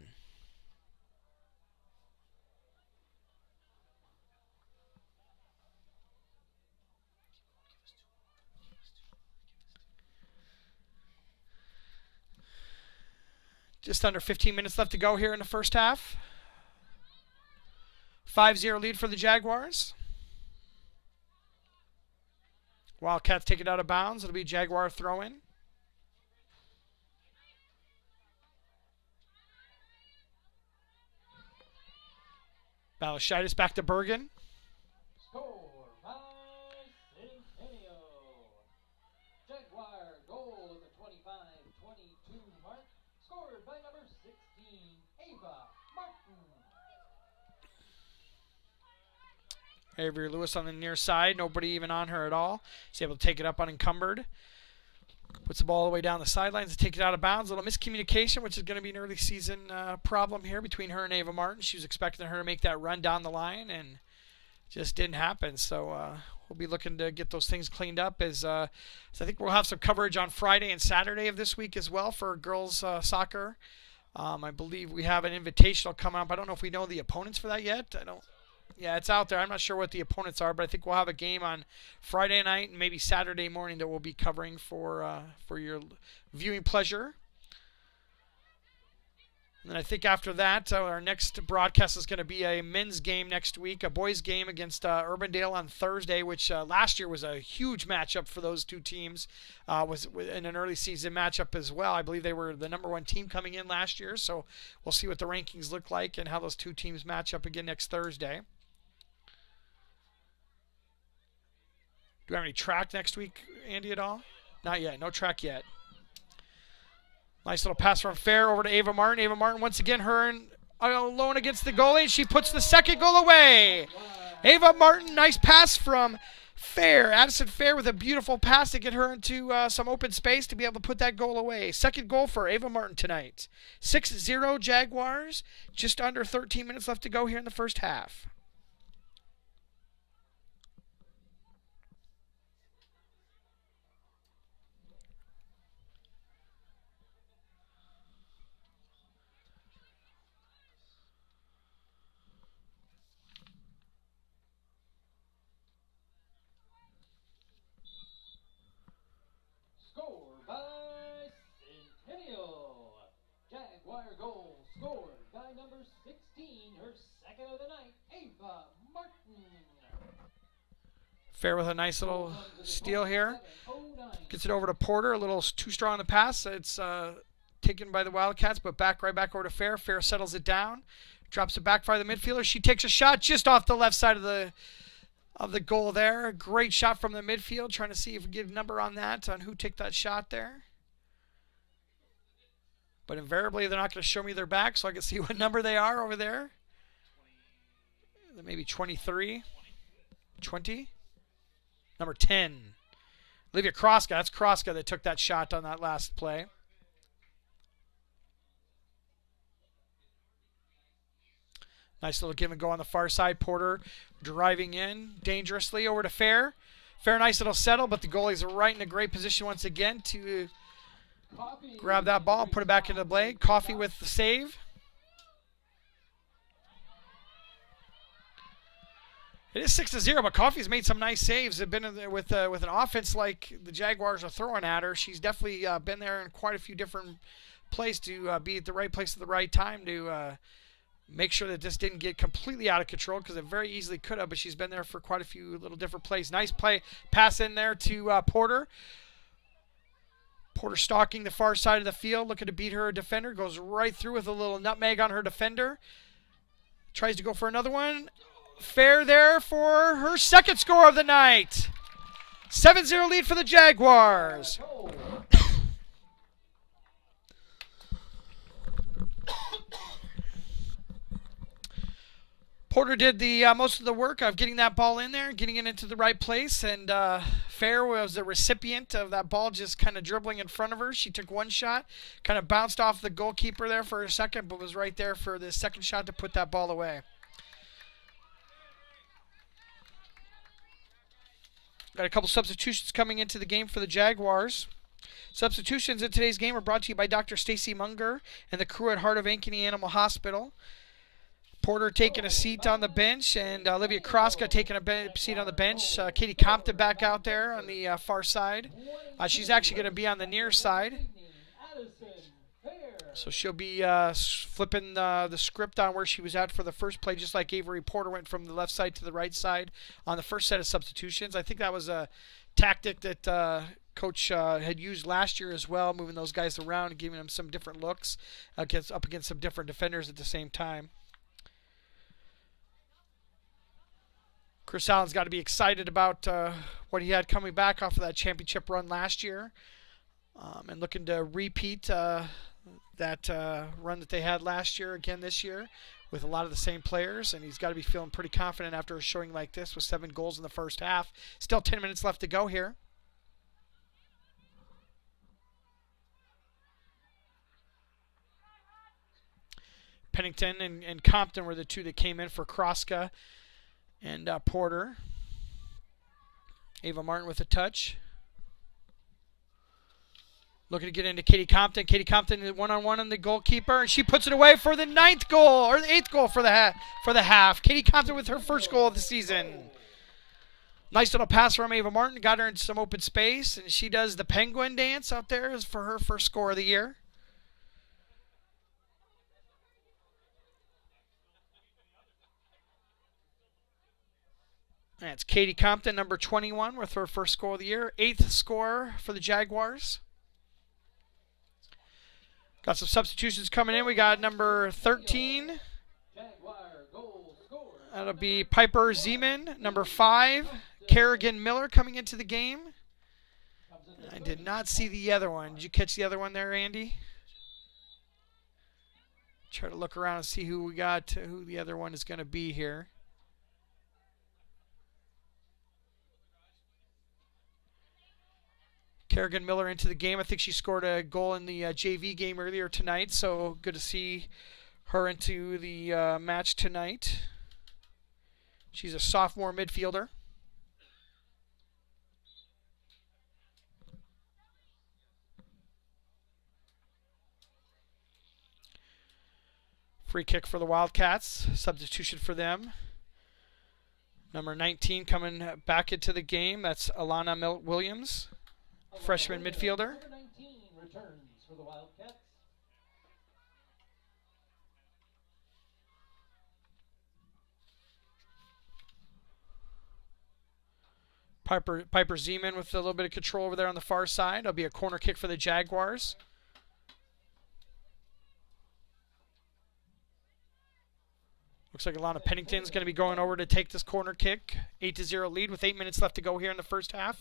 Just under 15 minutes left to go here in the first half. 5-0 lead for the Jaguars. Wildcats take it out of bounds. It'll be Jaguar throw-in. Balashitis back to Bergen. Score by Centennial. Jaguar goal at the 25-22 mark. Scored by number 16, Ava Martin. Avery Lewis on the near side. Nobody even on her at all. She's able to take it up unencumbered. Puts the ball all the way down the sidelines to take it out of bounds. A little miscommunication, which is going to be an early season problem here between her and Ava Martin. She was expecting her to make that run down the line, and just didn't happen. So we'll be looking to get those things cleaned up. So I think we'll have some coverage on Friday and Saturday of this week as well for girls soccer. I believe we have an invitational coming up. I don't know if we know the opponents for that yet. Yeah, it's out there. I'm not sure what the opponents are, but I think we'll have a game on Friday night and maybe Saturday morning that we'll be covering for your viewing pleasure. And then I think after that, our next broadcast is going to be a men's game next week, a boys game against Urbandale on Thursday, which last year was a huge matchup for those two teams. Was in an early season matchup as well. I believe they were the #1 team coming in last year, so we'll see what the rankings look like and how those two teams match up again next Thursday. Do we have any track next week, Andy, at all? Not yet. No track yet. Nice little pass from Fair over to Ava Martin. Ava Martin, once again, her and alone against the goalie. She puts the second goal away. Ava Martin, nice pass from Fair. Addison Fair with a beautiful pass to get her into some open space to be able to put that goal away. Second goal for Ava Martin tonight. 6-0 Jaguars. Just under 13 minutes left to go here in the first half. Goal scored by number 16, her second of the night, Ava Martin. Fair with a nice little steal here. Gets it over to Porter, a little too strong on the pass. It's taken by the Wildcats, but right back over to Fair. Fair settles it down, drops it back by the midfielder. She takes a shot just off the left side of the goal there. Great shot from the midfield. Trying to see if we get a number on that, on who took that shot there. But invariably, they're not going to show me their back, so I can see what number they are over there. Maybe 23. 20. Number 10. Olivia Kroska. That's Kroska that took that shot on that last play. Nice little give and go on the far side. Porter driving in dangerously over to Fair. Fair, nice little settle, but the goalie's right in a great position once again to grab that ball and put it back into the blade. Coffee with the save. It is 6-0, but Coffee's made some nice saves. Have been with an offense like the Jaguars are throwing at her. She's definitely been there in quite a few different places to be at the right place at the right time to make sure that this didn't get completely out of control, because it very easily could have, but she's been there for quite a few little different plays. Nice play, pass in there to Porter. Porter stalking the far side of the field, looking to beat her defender. Goes right through with a little nutmeg on her defender. Tries to go for another one. Fair there for her second score of the night. 7-0 lead for the Jaguars. Porter did the most of the work of getting that ball in there, getting it into the right place, and Fair was the recipient of that ball just kind of dribbling in front of her. She took one shot, kind of bounced off the goalkeeper there for a second, but was right there for the second shot to put that ball away. Got a couple substitutions coming into the game for the Jaguars. Substitutions in today's game are brought to you by Dr. Stacy Munger and the crew at Heart of Ankeny Animal Hospital. Porter taking a seat on the bench, and Olivia Kroska taking a seat on the bench. Katie Compton back out there on the far side. She's actually going to be on the near side. So she'll be flipping the script on where she was at for the first play, just like Avery Porter went from the left side to the right side on the first set of substitutions. I think that was a tactic that Coach had used last year as well, moving those guys around and giving them some different looks up against some different defenders at the same time. Chris Allen's got to be excited about what he had coming back off of that championship run last year, and looking to repeat that run that they had last year again this year with a lot of the same players. And he's got to be feeling pretty confident after a showing like this with 7 goals in the first half. Still 10 minutes left to go here. Pennington and Compton were the two that came in for Kroska and Porter. Ava Martin with a touch. Looking to get into Katie Compton. Katie Compton one-on-one on the goalkeeper, and she puts it away for the 9th goal, or the 8th goal for the half. Katie Compton with her first goal of the season. Nice little pass from Ava Martin. Got her into some open space, and she does the penguin dance out there for her first score of the year. That's Katie Compton, number 21, with her first score of the year. 8th score for the Jaguars. Got some substitutions coming in. We got number 13. That'll be Piper Zeman. Number 5, Kerrigan Miller coming into the game. I did not see the other one. Did you catch the other one there, Andy? Try to look around and see who we got, who the other one is going to be here. Kerrigan Miller into the game. I think she scored a goal in the JV game earlier tonight, so good to see her into the match tonight. She's a sophomore midfielder. Free kick for the Wildcats. Substitution for them. Number 19 coming back into the game. That's Alana Williams. Freshman midfielder. Number 19 returns for the Wildcats. Piper Zeman with a little bit of control over there on the far side. It'll be a corner kick for the Jaguars. Looks like Alana Pennington's going to be going over to take this corner kick. 8-0 lead with 8 minutes left to go here in the first half.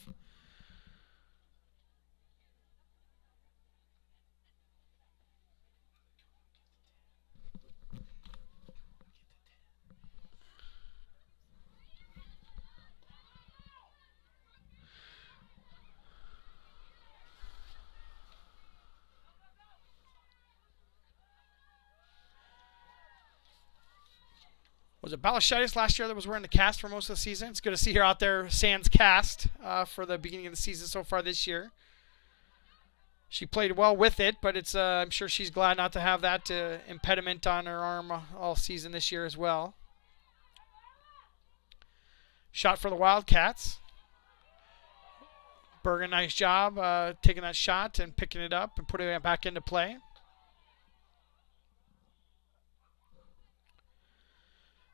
Was it Balashitis last year that was wearing the cast for most of the season? It's good to see her out there sans cast for the beginning of the season so far this year. She played well with it, but it's I'm sure she's glad not to have that impediment on her arm all season this year as well. Shot for the Wildcats. Bergen, nice job taking that shot and picking it up and putting it back into play.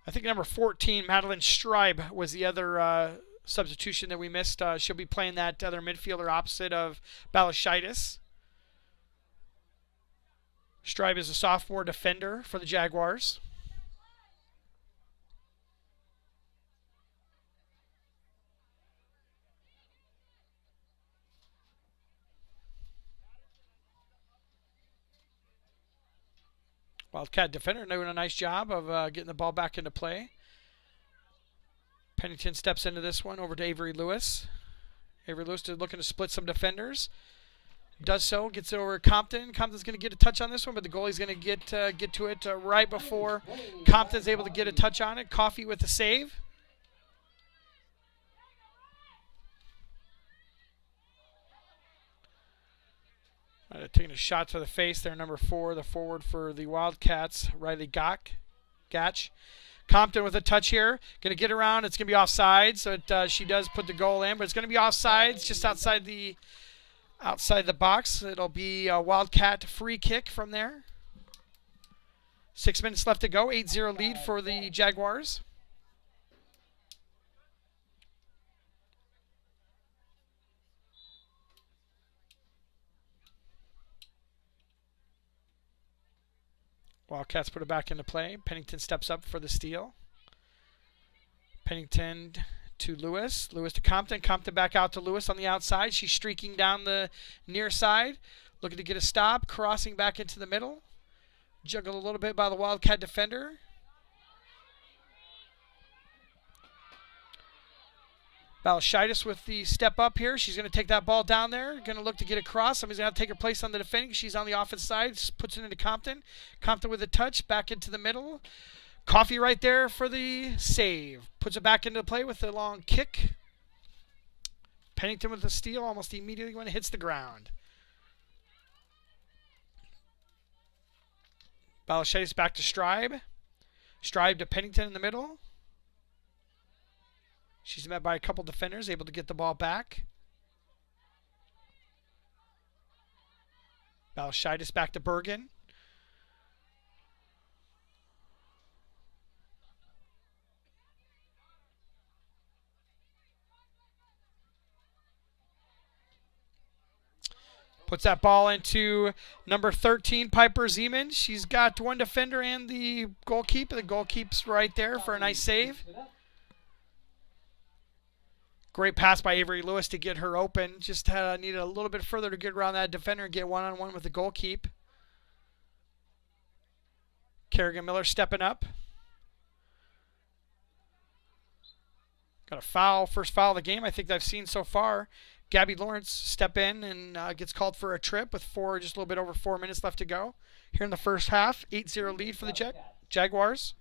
I think number 14, Madeline Stribe, was the other substitution that we missed. She'll be playing that other midfielder opposite of Balashitis. Stribe is a sophomore defender for the Jaguars. Wildcat defender doing a nice job of getting the ball back into play. Pennington steps into this one over to Avery Lewis. Avery Lewis is looking to split some defenders. Does so, gets it over Compton. Compton's going to get a touch on this one, but the goalie's going to get to it right before Compton's able to get a touch on it. Coffee with the save. Taking a shot to the face there, number 4, the forward for the Wildcats, Riley Gatch. Compton with a touch here. Going to get around. It's going to be offside, so she does put the goal in, but it's going to be offside. It's just outside the box. It'll be a Wildcat free kick from there. 6 minutes left to go. 8-0 lead for the Jaguars. Wildcats put it back into play. Pennington steps up for the steal. Pennington to Lewis. Lewis to Compton. Compton back out to Lewis on the outside. She's streaking down the near side. Looking to get a stop. Crossing back into the middle. Juggled a little bit by the Wildcat defender. Balashitis with the step up here. She's going to take that ball down there. Going to look to get across. Somebody's going to have to take her place on the defending. She's on the offense side. Just puts it into Compton. Compton with a touch. Back into the middle. Coffee right there for the save. Puts it back into play with a long kick. Pennington with the steal almost immediately when it hits the ground. Balashitis back to Stribe. Stribe to Pennington in the middle. She's met by a couple defenders, able to get the ball back. Balashitis back to Bergen. Puts that ball into number 13, Piper Zeman. She's got one defender and the goalkeeper. The goalkeeper's right there for a nice save. Great pass by Avery Lewis to get her open. Just needed a little bit further to get around that defender and get one-on-one with the goalkeeper. Kerrigan Miller stepping up. Got a foul, first foul of the game I think I've seen so far. Gabby Lawrence step in and gets called for a trip with just a little bit over 4 minutes left to go. Here in the first half, 8-0 lead for the Jaguars.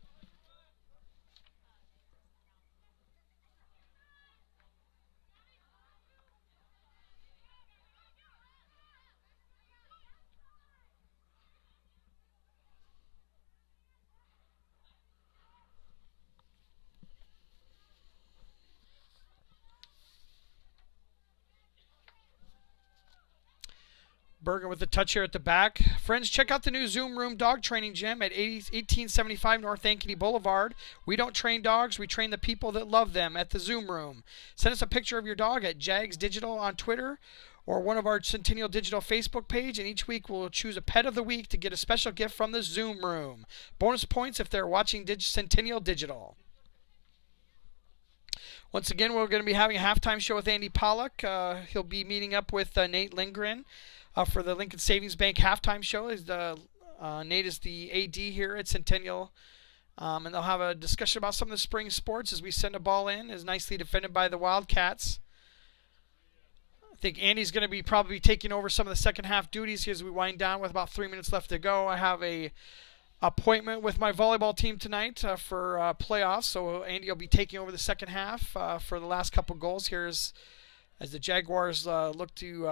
Bergen with the touch here at the back. Friends, check out the new Zoom Room Dog Training Gym at 1875 North Ankeny Boulevard. We don't train dogs, we train the people that love them at the Zoom Room. Send us a picture of your dog at Jags Digital on Twitter or one of our Centennial Digital Facebook page, and each week we'll choose a pet of the week to get a special gift from the Zoom Room. Bonus points if they're watching Centennial Digital. Once again, we're going to be having a halftime show with Andy Pollock. He'll be meeting up with Nate Lindgren. For the Lincoln Savings Bank halftime show. Nate is the AD here at Centennial. And they'll have a discussion about some of the spring sports as we send a ball in. Is nicely defended by the Wildcats. I think Andy's going to be probably taking over some of the second half duties here as we wind down with about 3 minutes left to go. I have a appointment with my volleyball team tonight for playoffs. So Andy will be taking over the second half for the last couple goals here as the Jaguars look to...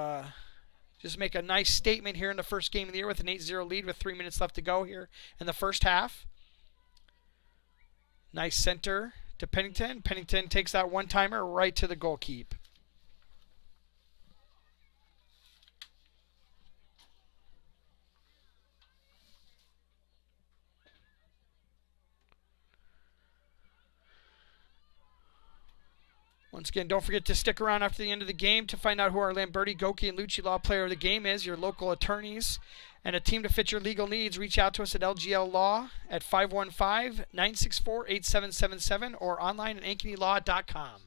just make a nice statement here in the first game of the year with an 8-0 lead with 3 minutes left to go here in the first half. Nice center to Pennington. Pennington takes that one-timer right to the goalkeeper. Once again, don't forget to stick around after the end of the game to find out who our Lamberti, Goki, and Lucci Law player of the game is, your local attorneys, and a team to fit your legal needs. Reach out to us at LGL Law at 515-964-8777 or online at ankenylaw.com.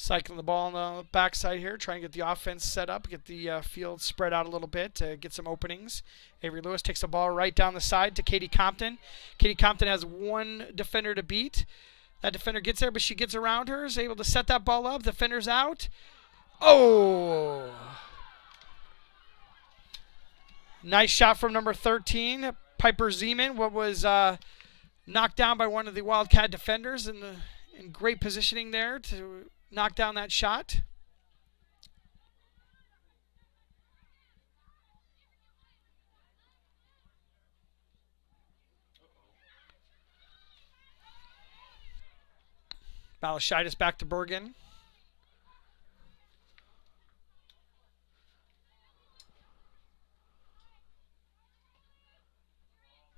Cycling the ball on the backside here, trying to get the offense set up, get the field spread out a little bit to get some openings. Avery Lewis takes the ball right down the side to Katie Compton. Katie Compton has one defender to beat. That defender gets there, but she gets around her, is able to set that ball up. Defender's out. Oh! Nice shot from number 13, Piper Zeman. What was knocked down by one of the Wildcat defenders in great positioning there to knock down that shot. Balashitis back to Bergen.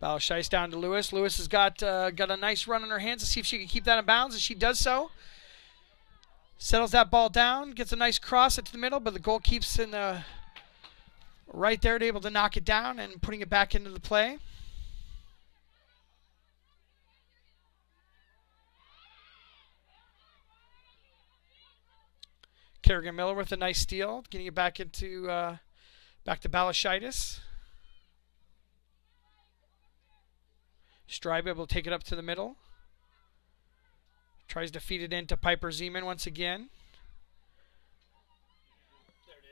Balashitis down to Lewis. Lewis has got a nice run on her hands to see if she can keep that in bounds, and she does so. Settles that ball down, gets a nice cross into the middle, but the goal keeps in right there to able to knock it down and putting it back into the play. Kerrigan Miller with a nice steal, getting it back into back to Balashitis. Stribe able to take it up to the middle. Tries to feed it into Piper Zeman once again.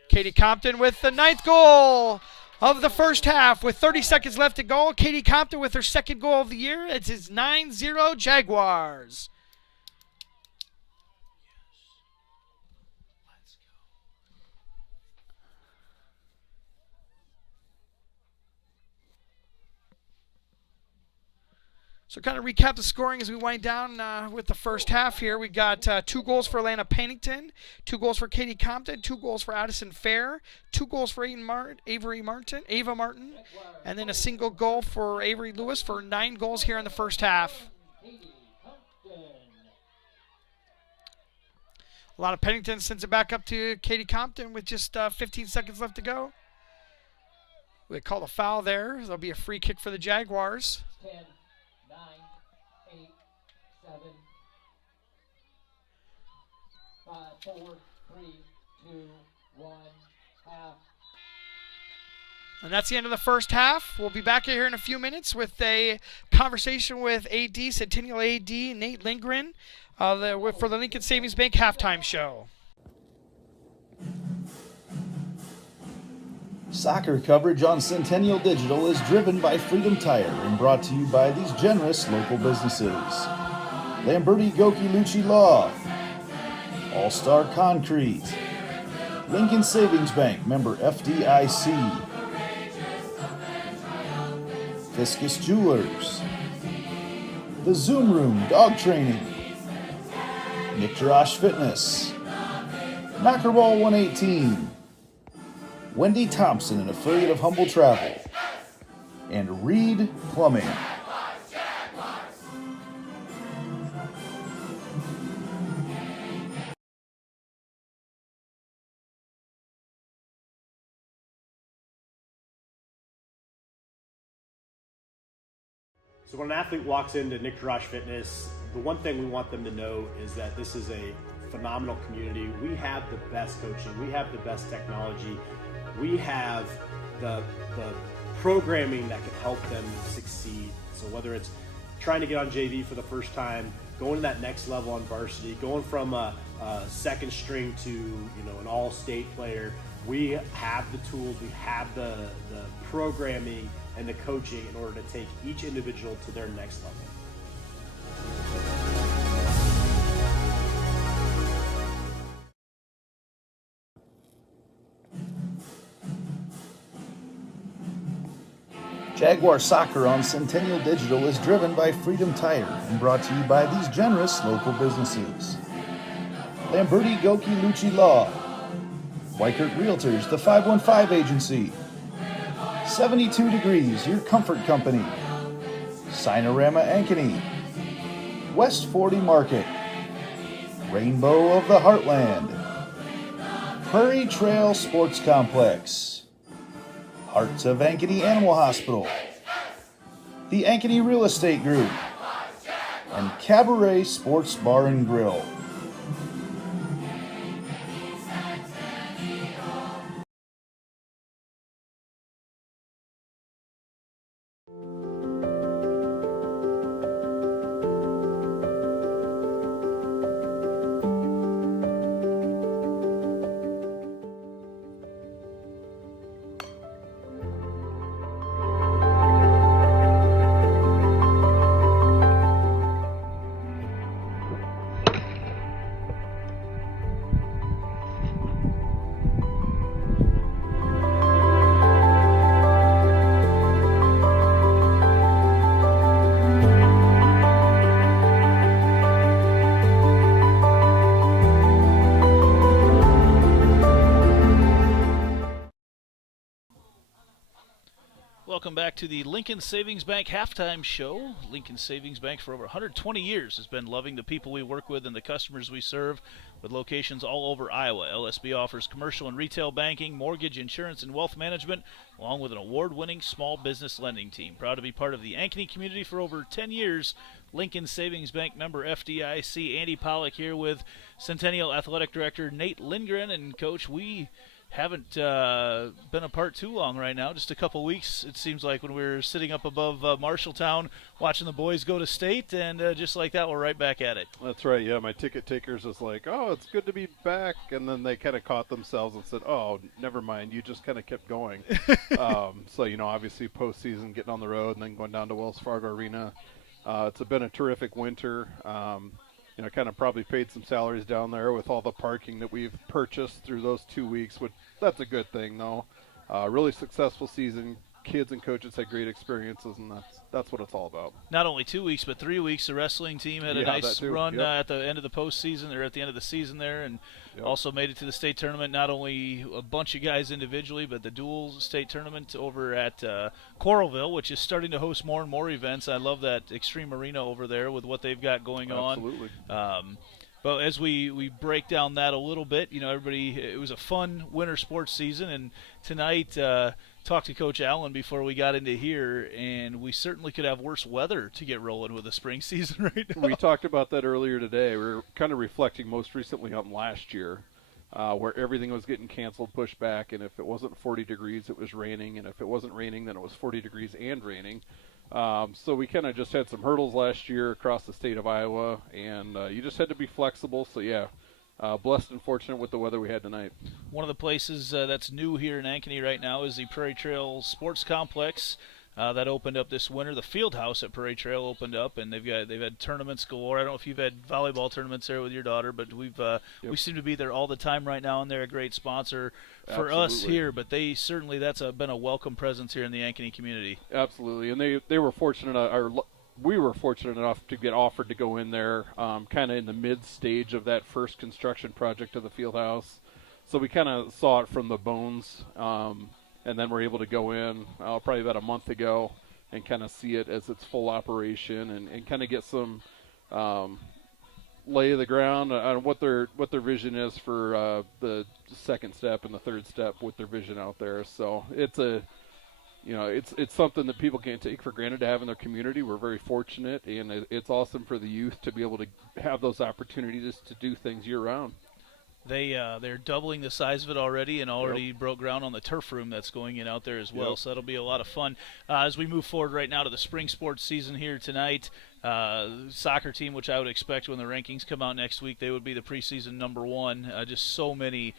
Katie Compton with the 9th goal of the first half with 30 seconds left to go. Katie Compton with her 2nd goal of the year. It's 9-0 Jaguars. So kind of recap the scoring as we wind down with the first half here. We got 2 goals for Alana Pennington, 2 goals for Katie Compton, 2 goals for Addison Fair, 2 goals for Ava Martin, and then a single goal for Avery Lewis for 9 goals here in the first half. A lot of Pennington sends it back up to Katie Compton with just 15 seconds left to go. They call a foul there. There'll be a free kick for the Jaguars. 10, 9, 8, 7, 5, 4, 3, 2, 1, half. And that's the end of the first half. We'll be back here in a few minutes with a conversation with AD, Centennial AD, Nate Lindgren, for the Lincoln Savings Bank halftime show. Soccer coverage on Centennial Digital is driven by Freedom Tire and brought to you by these generous local businesses. Lamberti Goki Lucci Law, All-Star Concrete, Lincoln Savings Bank, member FDIC, Fiscus Jewelers, The Zoom Room Dog Training, Nick Jarash Fitness, Knockerball 118, Wendy Thompson, an affiliate of Humble Travel, and Reed Plumbing. So when an athlete walks into Nick Jarash Fitness, the one thing we want them to know is that this is a phenomenal community. We have the best coaching. We have the best technology. We have the programming that can help them succeed. So whether it's trying to get on JV for the first time, going to that next level on varsity, going from a second string to an all-state player, we have the tools, we have the programming and the coaching in order to take each individual to their next level. Jaguar Soccer on Centennial Digital is driven by Freedom Tire and brought to you by these generous local businesses. Lamberti Goki Lucci Law, Weichert Realtors, the 515 Agency, 72 Degrees, your comfort company, Cinerama Ankeny, West 40 Market, Rainbow of the Heartland, Prairie Trail Sports Complex, Hearts of Ankeny Animal Hospital, the Ankeny Real Estate Group, and Cabaret Sports Bar and Grill. Welcome back to the Lincoln Savings Bank halftime show. Lincoln Savings Bank for over 120 years has been loving the people we work with and the customers we serve, with locations all over Iowa. LSB offers commercial and retail banking, mortgage, insurance, and wealth management, along with an award-winning small business lending team. Proud to be part of the Ankeny community for over 10 years. Lincoln Savings Bank member FDIC. Andy Pollock here with Centennial Athletic Director Nate Lindgren. And Coach, we haven't been apart too long right now, just a couple weeks it seems like, when we were sitting up above Marshalltown watching the boys go to state, and just like that we're right back at it. That's right, yeah. My ticket takers was like, oh, it's good to be back, and then they kind of caught themselves and said, oh, never mind, you just kind of kept going. So, you know, obviously postseason, getting on the road and then going down to Wells Fargo Arena. It's been a terrific winter. You know, kind of probably paid some salaries down there with all the parking that we've purchased through those 2 weeks, which that's a good thing, though. Really successful season. Kids and coaches had great experiences, and that's what it's all about. Not only 2 weeks, but 3 weeks. The wrestling team had a nice run at the end of the postseason. They're at the end of the season there, and also made it to the state tournament. Not only a bunch of guys individually, but the dual state tournament over at Coralville, which is starting to host more and more events. I love that Extreme Arena over there with what they've got going on. Absolutely. But as we break down that a little bit, you know, it was a fun winter sports season, and tonight talked to Coach Allen before we got into here, and we certainly could have worse weather to get rolling with the spring season right now. We talked about that earlier today. We were kind of reflecting most recently on last year, where everything was getting canceled, pushed back, and if it wasn't 40 degrees, it was raining, and if it wasn't raining, then it was 40 degrees and raining. So we kind of just had some hurdles last year across the state of Iowa, and you just had to be flexible. So, yeah, blessed and fortunate with the weather we had tonight. One of the places that's new here in Ankeny right now is the Prairie Trail Sports Complex. That opened up this winter. The field house at Prairie Trail opened up, and they've had tournaments galore. I don't know if you've had volleyball tournaments there with your daughter, but we seem to be there all the time right now, and they're a great sponsor for us here. But that's been a welcome presence here in the Ankeny community. Absolutely, and they were fortunate, or we were fortunate enough to get offered to go in there, kind of in the mid stage of that first construction project of the field house. So we kind of saw it from the bones. And then we're able to go in probably about a month ago and kind of see it as its full operation and kind of get some lay of the ground on what their vision is for the second step and the third step with their vision out there. So it's it's something that people can't take for granted to have in their community. We're very fortunate, and it's awesome for the youth to be able to have those opportunities to do things year round. They're doubling the size of it already, and already broke ground on the turf room that's going in out there as well. So that'll be a lot of fun as we move forward right now to the spring sports season here tonight. Soccer team, which I would expect when the rankings come out next week, they would be the preseason number one. Just so many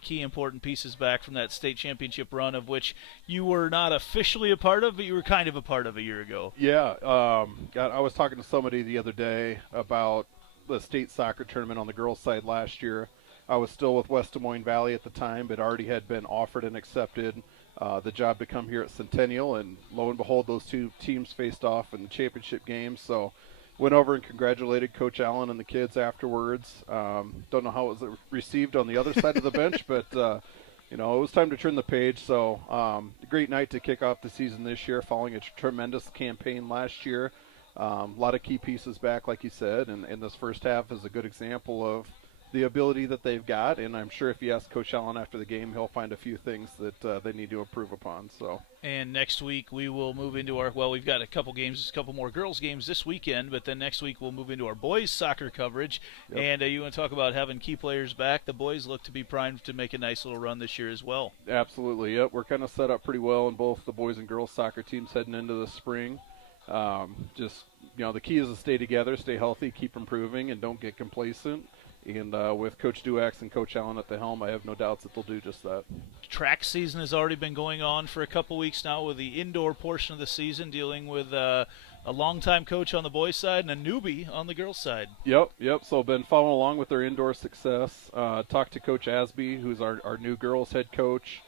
key important pieces back from that state championship run, of which you were not officially a part of, but you were kind of a part of a year ago. Yeah, I was talking to somebody the other day about the state soccer tournament on the girls' side last year. I was still with West Des Moines Valley at the time, but already had been offered and accepted the job to come here at Centennial, and lo and behold, those two teams faced off in the championship game. So went over and congratulated Coach Allen and the kids afterwards. Don't know how it was received on the other side of the bench, but it was time to turn the page. So a great night to kick off the season this year, following a tremendous campaign last year. A lot of key pieces back, like you said, and this first half is a good example of the ability that they've got. And I'm sure if you ask Coach Allen after the game, he'll find a few things that they need to improve upon. So. And next week we will move into we've got a couple more girls games this weekend, but then next week we'll move into our boys soccer coverage. Yep. And you want to talk about having key players back? The boys look to be primed to make a nice little run this year as well. Absolutely, yep. We're kind of set up pretty well in both the boys and girls soccer teams heading into the spring. The key is to stay together, stay healthy, keep improving, and don't get complacent. And with Coach Duax and Coach Allen at the helm, I have no doubts that they'll do just that. Track season has already been going on for a couple weeks now, with the indoor portion of the season dealing with a longtime coach on the boys' side and a newbie on the girls' side. Yep. So I've been following along with their indoor success. Talked to Coach Asby, who's our new girls head coach.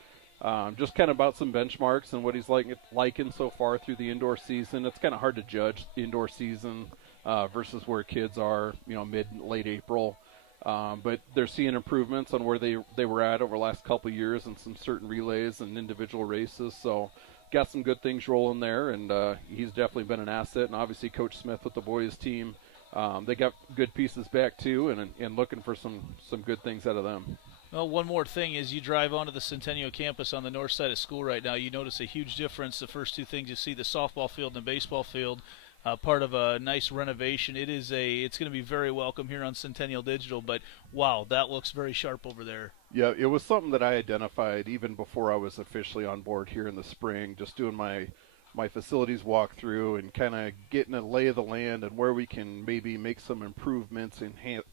Just kind of about some benchmarks and what he's liking so far through the indoor season. It's kind of hard to judge the indoor season versus where kids are, late April. But they're seeing improvements on where they were at over the last couple of years in some certain relays and individual races. So got some good things rolling there, and he's definitely been an asset. And obviously Coach Smith with the boys team, they got good pieces back too, and looking for some good things out of them. Well, one more thing is you drive onto the Centennial campus on the north side of school right now, you notice a huge difference. The first two things you see, the softball field and the baseball field, part of a nice renovation. It's going to be very welcome here on Centennial Digital, but wow, that looks very sharp over there. Yeah, it was something that I identified even before I was officially on board here in the spring, just doing my facilities walkthrough and kind of getting a lay of the land and where we can maybe make some improvements,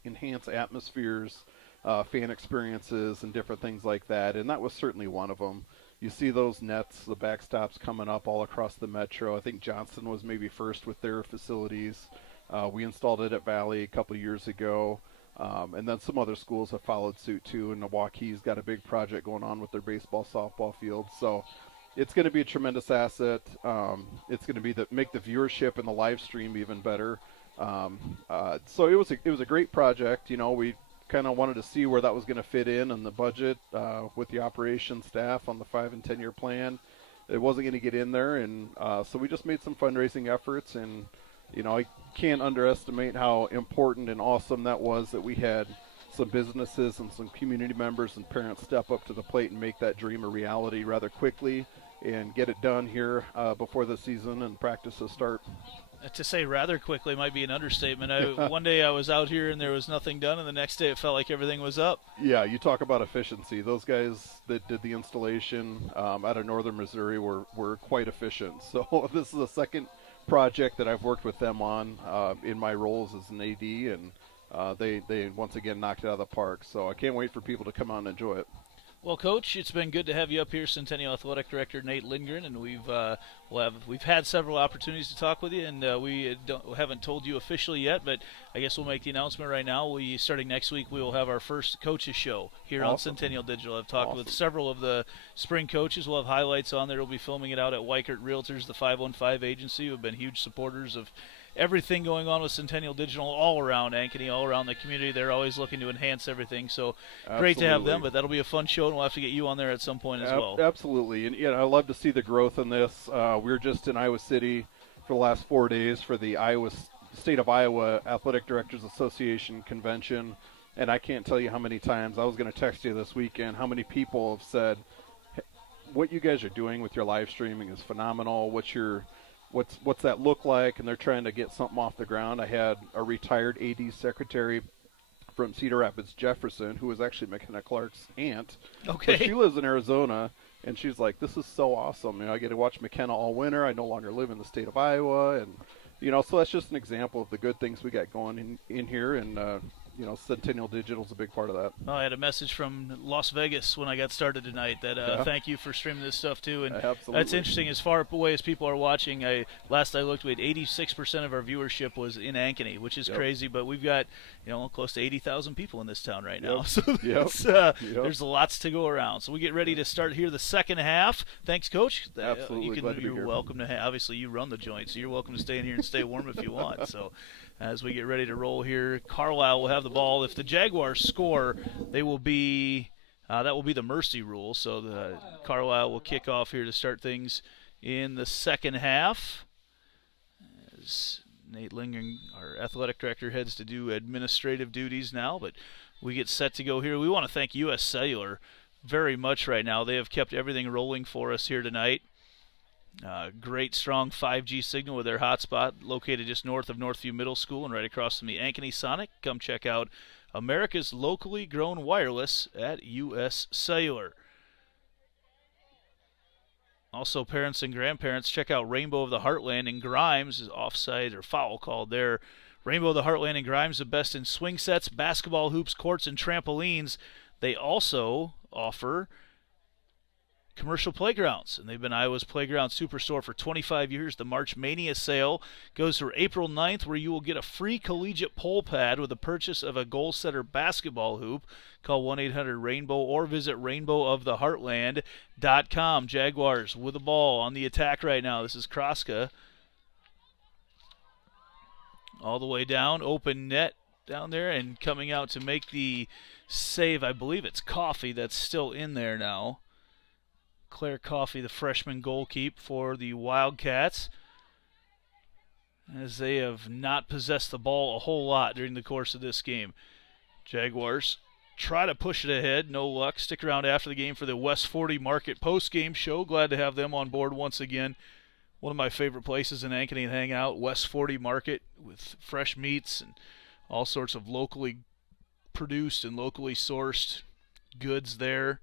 enhance atmospheres, fan experiences, and different things like that. And that was certainly one of them. You see those nets, the backstops coming up all across the metro. I think Johnston was maybe first with their facilities. We installed it at Valley a couple of years ago. And then some other schools have followed suit too. And Milwaukee's got a big project going on with their baseball, softball field. So it's going to be a tremendous asset. It's going to be make the viewership and the live stream even better. So it was a great project. We kind of wanted to see where that was going to fit in the budget with the operations staff on the 5 and 10 year plan. It wasn't going to get in there, and so we just made some fundraising efforts, and I can't underestimate how important and awesome that was that we had some businesses and some community members and parents step up to the plate and make that dream a reality rather quickly and get it done here before the season and practices start. To say rather quickly might be an understatement. One day I was out here and there was nothing done, and the next day it felt like everything was up. Yeah, you talk about efficiency. Those guys that did the installation out of northern Missouri were quite efficient. So this is the second project that I've worked with them on in my roles as an AD, and they once again knocked it out of the park. So I can't wait for people to come out and enjoy it. Well, Coach, it's been good to have you up here, Centennial Athletic Director Nate Lindgren, and we've had several opportunities to talk with you, and we haven't told you officially yet, but I guess we'll make the announcement right now. Starting next week, we will have our first coaches show here on Centennial Digital. I've talked with several of the spring coaches. We'll have highlights on there. We'll be filming it out at Weichert Realtors, the 515 agency, who have been huge supporters of everything going on with Centennial Digital all around Ankeny, all around the community. They're always looking to enhance everything. So great to have them, but that'll be a fun show, and we'll have to get you on there at some point as well. Absolutely. And I love to see the growth in this. We were just in Iowa City for the last 4 days for the State of Iowa Athletic Directors Association convention, and I can't tell you how many times I was going to text you this weekend how many people have said, what you guys are doing with your live streaming is phenomenal. What's that look like? And they're trying to get something off the ground. I had a retired AD secretary from Cedar Rapids, Jefferson, who was actually McKenna Clark's aunt. Okay. But she lives in Arizona, and she's like, this is so awesome. I get to watch McKenna all winter. I no longer live in the state of Iowa. And, so that's just an example of the good things we got going in here. And Centennial Digital's a big part of that. Oh, I had a message from Las Vegas when I got started tonight that thank you for streaming this stuff too. And Absolutely. that's interesting. As far away as people are watching, last I looked, we had 86% of our viewership was in Ankeny, which is crazy. But we've got close to 80,000 people in this town right now. So there's lots to go around. So we get ready to start here the second half. Thanks, Coach. Absolutely. Glad to be you're here. welcome to. Obviously, you run the joint, so you're welcome to stay in here and stay warm if you want. So. As we get ready to roll here, Carlisle will have the ball. If the Jaguars score, they will be that will be the mercy rule. So the Carlisle will kick off here to start things in the second half. As Nate Lingen, our athletic director, heads to do administrative duties now, but we get set to go here. We want to thank U.S. Cellular very much right now. They have kept everything rolling for us here tonight. Great strong 5G signal with their hotspot located just north of Northview Middle School and right across from the Ankeny Sonic. Come check out America's locally grown wireless at U.S. Cellular. Also, parents and grandparents, check out Rainbow of the Heartland in Grimes, is offside or foul called there. Rainbow of the Heartland in Grimes, the best in swing sets, basketball hoops, courts, and trampolines. They also offer commercial playgrounds, and they've been Iowa's playground superstore for 25 years. The March Mania sale goes through April 9th, where you will get a free collegiate pole pad with the purchase of a Goal Setter basketball hoop. Call 1-800-RAINBOW or visit rainbowoftheheartland.com. Jaguars with the ball on the attack right now. This is Kroska. All the way down, open net down there, and coming out to make the save. I believe it's Coffey that's still in there now. Claire Coffey, the freshman goalkeeper for the Wildcats, as they have not possessed the ball a whole lot during the course of this game. Jaguars try to push it ahead, no luck. Stick around after the game for the West 40 Market post-game show. Glad to have them on board once again. One of my favorite places in Ankeny to hang out, West 40 Market, with fresh meats and all sorts of locally produced and locally sourced goods there.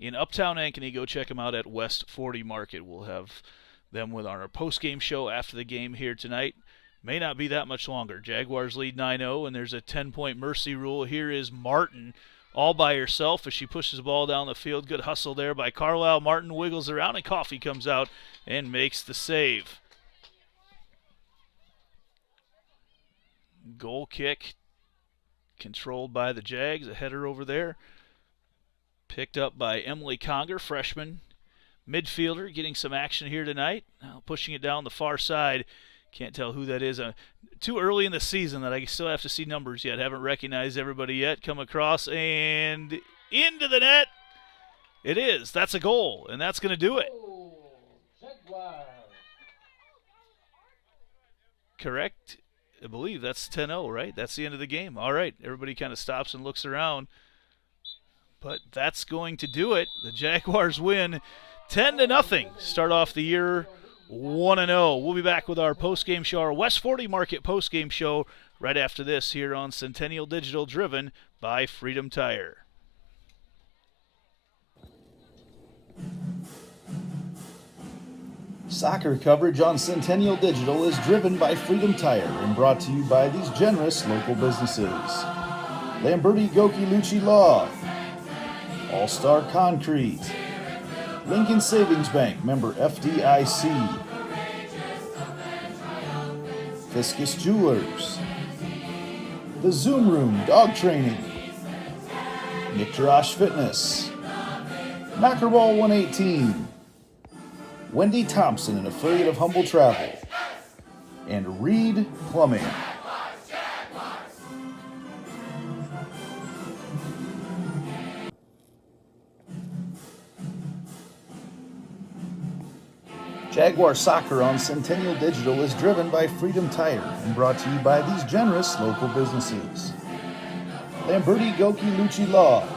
In Uptown Ankeny, go check them out at West 40 Market. We'll have them with our post-game show after the game here tonight. May not be that much longer. Jaguars lead 9-0, and there's a 10-point mercy rule. Here is Martin all by herself as she pushes the ball down the field. Good hustle there by Carlisle. Martin wiggles around, and Coffey comes out and makes the save. Goal kick controlled by the Jags. A header over there. Picked up by Emily Conger, freshman midfielder, getting some action here tonight. Now pushing it down the far side. Can't tell who that is. Too early in the season that I still have to see numbers yet. Haven't recognized everybody yet. Come across and into the net. It is. That's a goal, and that's going to do it. Correct? I believe that's 10-0, right? That's the end of the game. All right. Everybody kind of stops and looks around. But that's going to do it. The Jaguars win 10-0. Start off the year 1-0. We'll be back with our post-game show, our West 40 Market post-game show, right after this here on Centennial Digital, driven by Freedom Tire. Soccer coverage on Centennial Digital is driven by Freedom Tire and brought to you by these generous local businesses. Lamberti Goki Lucci Law, All-Star Concrete, Lincoln Savings Bank, member FDIC, Fiscus Jewelers, The Zoom Room Dog Training, Nick Jarash Fitness, Mackerball 118, Wendy Thompson, an affiliate of Humble Travel, and Reed Plumbing. Jaguar Soccer on Centennial Digital is driven by Freedom Tire and brought to you by these generous local businesses. Lamberti Goki Lucci Law,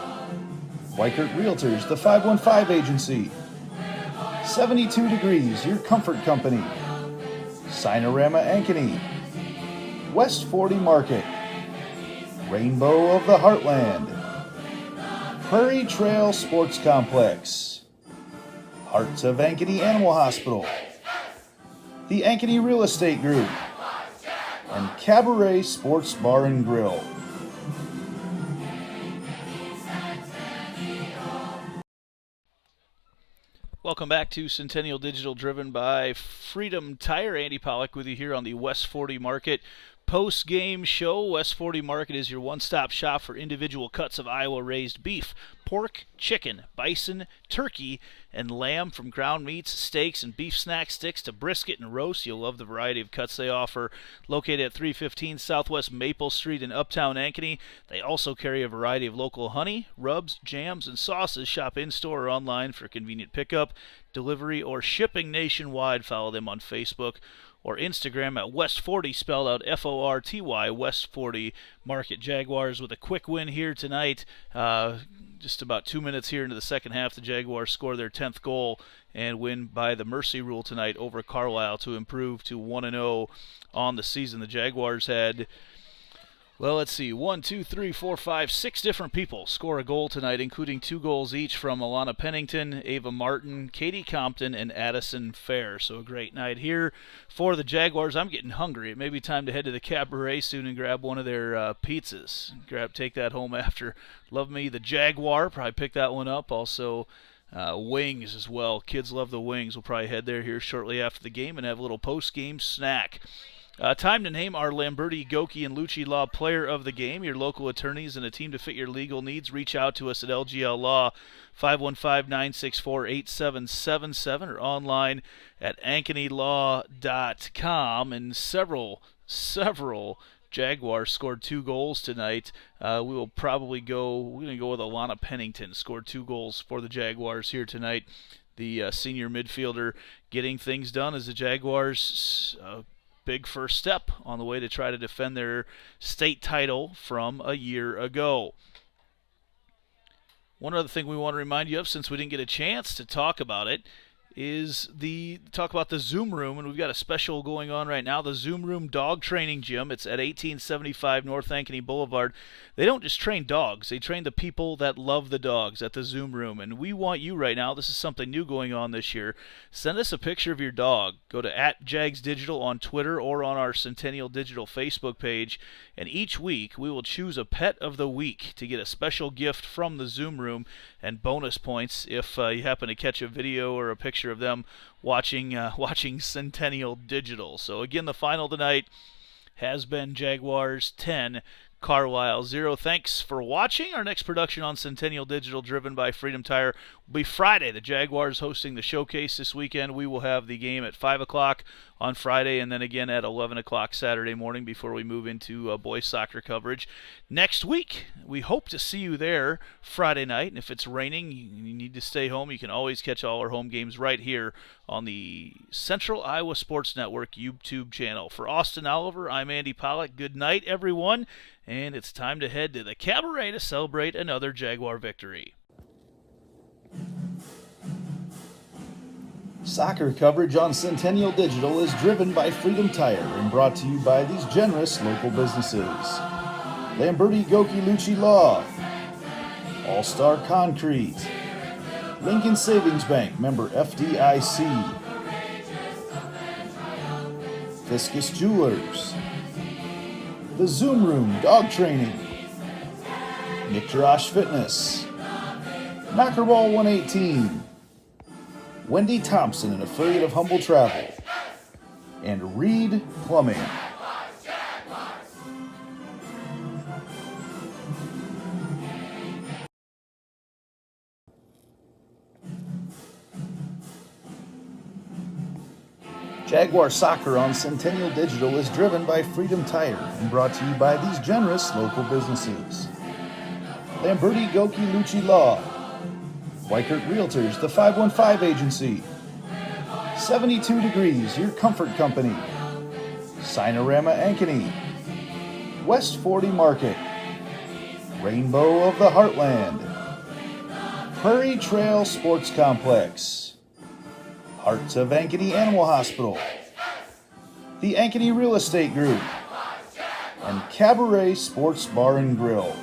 Weichert Realtors, the 515 Agency, 72 Degrees, your comfort company, Sinorama Ankeny, West 40 Market, Rainbow of the Heartland, Prairie Trail Sports Complex, Hearts of Ankeny Animal Hospital, the Ankeny Real Estate Group, and Cabaret Sports Bar and Grill. Welcome back to Centennial Digital, driven by Freedom Tire. Andy Pollock with you here on the West 40 Market post-game show. West 40 Market is your one-stop shop for individual cuts of Iowa-raised beef, pork, chicken, bison, turkey, and lamb, from ground meats, steaks, and beef snack sticks to brisket and roast. You'll love the variety of cuts they offer. Located at 315 Southwest Maple Street in Uptown Ankeny, they also carry a variety of local honey, rubs, jams, and sauces. Shop in-store or online for convenient pickup, delivery, or shipping nationwide. Follow them on Facebook or Instagram at West 40, spelled out F-O-R-T-Y, West 40 Market. Jaguars with a quick win here tonight. Just about 2 minutes here into the second half, the Jaguars score their 10th goal and win by the mercy rule tonight over Carlisle to improve to 1-0 on the season. The Jaguars had, well, let's see, 6 different people score a goal tonight, including 2 goals each from Alana Pennington, Ava Martin, Katie Compton, and Addison Fair. So a great night here for the Jaguars. I'm getting hungry. It may be time to head to the Cabaret soon and grab one of their pizzas. Take that home after. Love me the Jaguar. Probably pick that one up. Also, wings as well. Kids love the wings. We'll probably head there here shortly after the game and have a little post-game snack. Time to name our Lamberti, Goki, and Lucci Law Player of the Game. Your local attorneys and a team to fit your legal needs. Reach out to us at LGL Law, 515-964-8777, or online at AnkonyLaw.com. And several Jaguars scored 2 goals tonight. We're going to go with Alana Pennington. Scored 2 goals for the Jaguars here tonight. The senior midfielder getting things done as the Jaguars big first step on the way to try to defend their state title from a year ago. One other thing we want to remind you of, since we didn't get a chance to talk about it, is talk about the Zoom Room, and we've got a special going on right now. The Zoom Room Dog Training Gym. It's at 1875 North Ankeny Boulevard. They don't just train dogs. They train the people that love the dogs at the Zoom Room. And we want you right now. This is something new going on this year. Send us a picture of your dog. Go to @JagsDigital on Twitter or on our Centennial Digital Facebook page. And each week we will choose a pet of the week to get a special gift from the Zoom Room and bonus points if you happen to catch a video or a picture of them watching Centennial Digital. So again, the final tonight has been Jaguars 10, Carlisle 0. Thanks for watching. Our next production on Centennial Digital, driven by Freedom Tire, will be Friday. The Jaguars hosting the showcase this weekend. We will have the game at 5 o'clock on Friday and then again at 11 o'clock Saturday morning before we move into boys soccer coverage. Next week, we hope to see you there Friday night. And if it's raining, you need to stay home, you can always catch all our home games right here on the Central Iowa Sports Network YouTube channel. For Austin Oliver, I'm Andy Pollock. Good night, everyone. And it's time to head to the Cabaret to celebrate another Jaguar victory. Soccer coverage on Centennial Digital is driven by Freedom Tire and brought to you by these generous local businesses: Lamberti Goki Lucci Law, All Star Concrete, Lincoln Savings Bank, member FDIC, Fiscus Jewelers, The Zoom Room Dog Training, Nick Jarash Fitness, Knockerball 118, Wendy Thompson, an affiliate of Humble Travel, and Reed Plumbing. Jaguar Soccer on Centennial Digital is driven by Freedom Tire and brought to you by these generous local businesses: Lamberti Goki Lucci Law, Weichert Realtors, the 515 Agency, 72 Degrees, your comfort company, Cinerama Ankeny, West 40 Market, Rainbow of the Heartland, Prairie Trail Sports Complex, Hearts of Ankeny Animal Hospital, the Ankeny Real Estate Group, and Cabaret Sports Bar and Grill.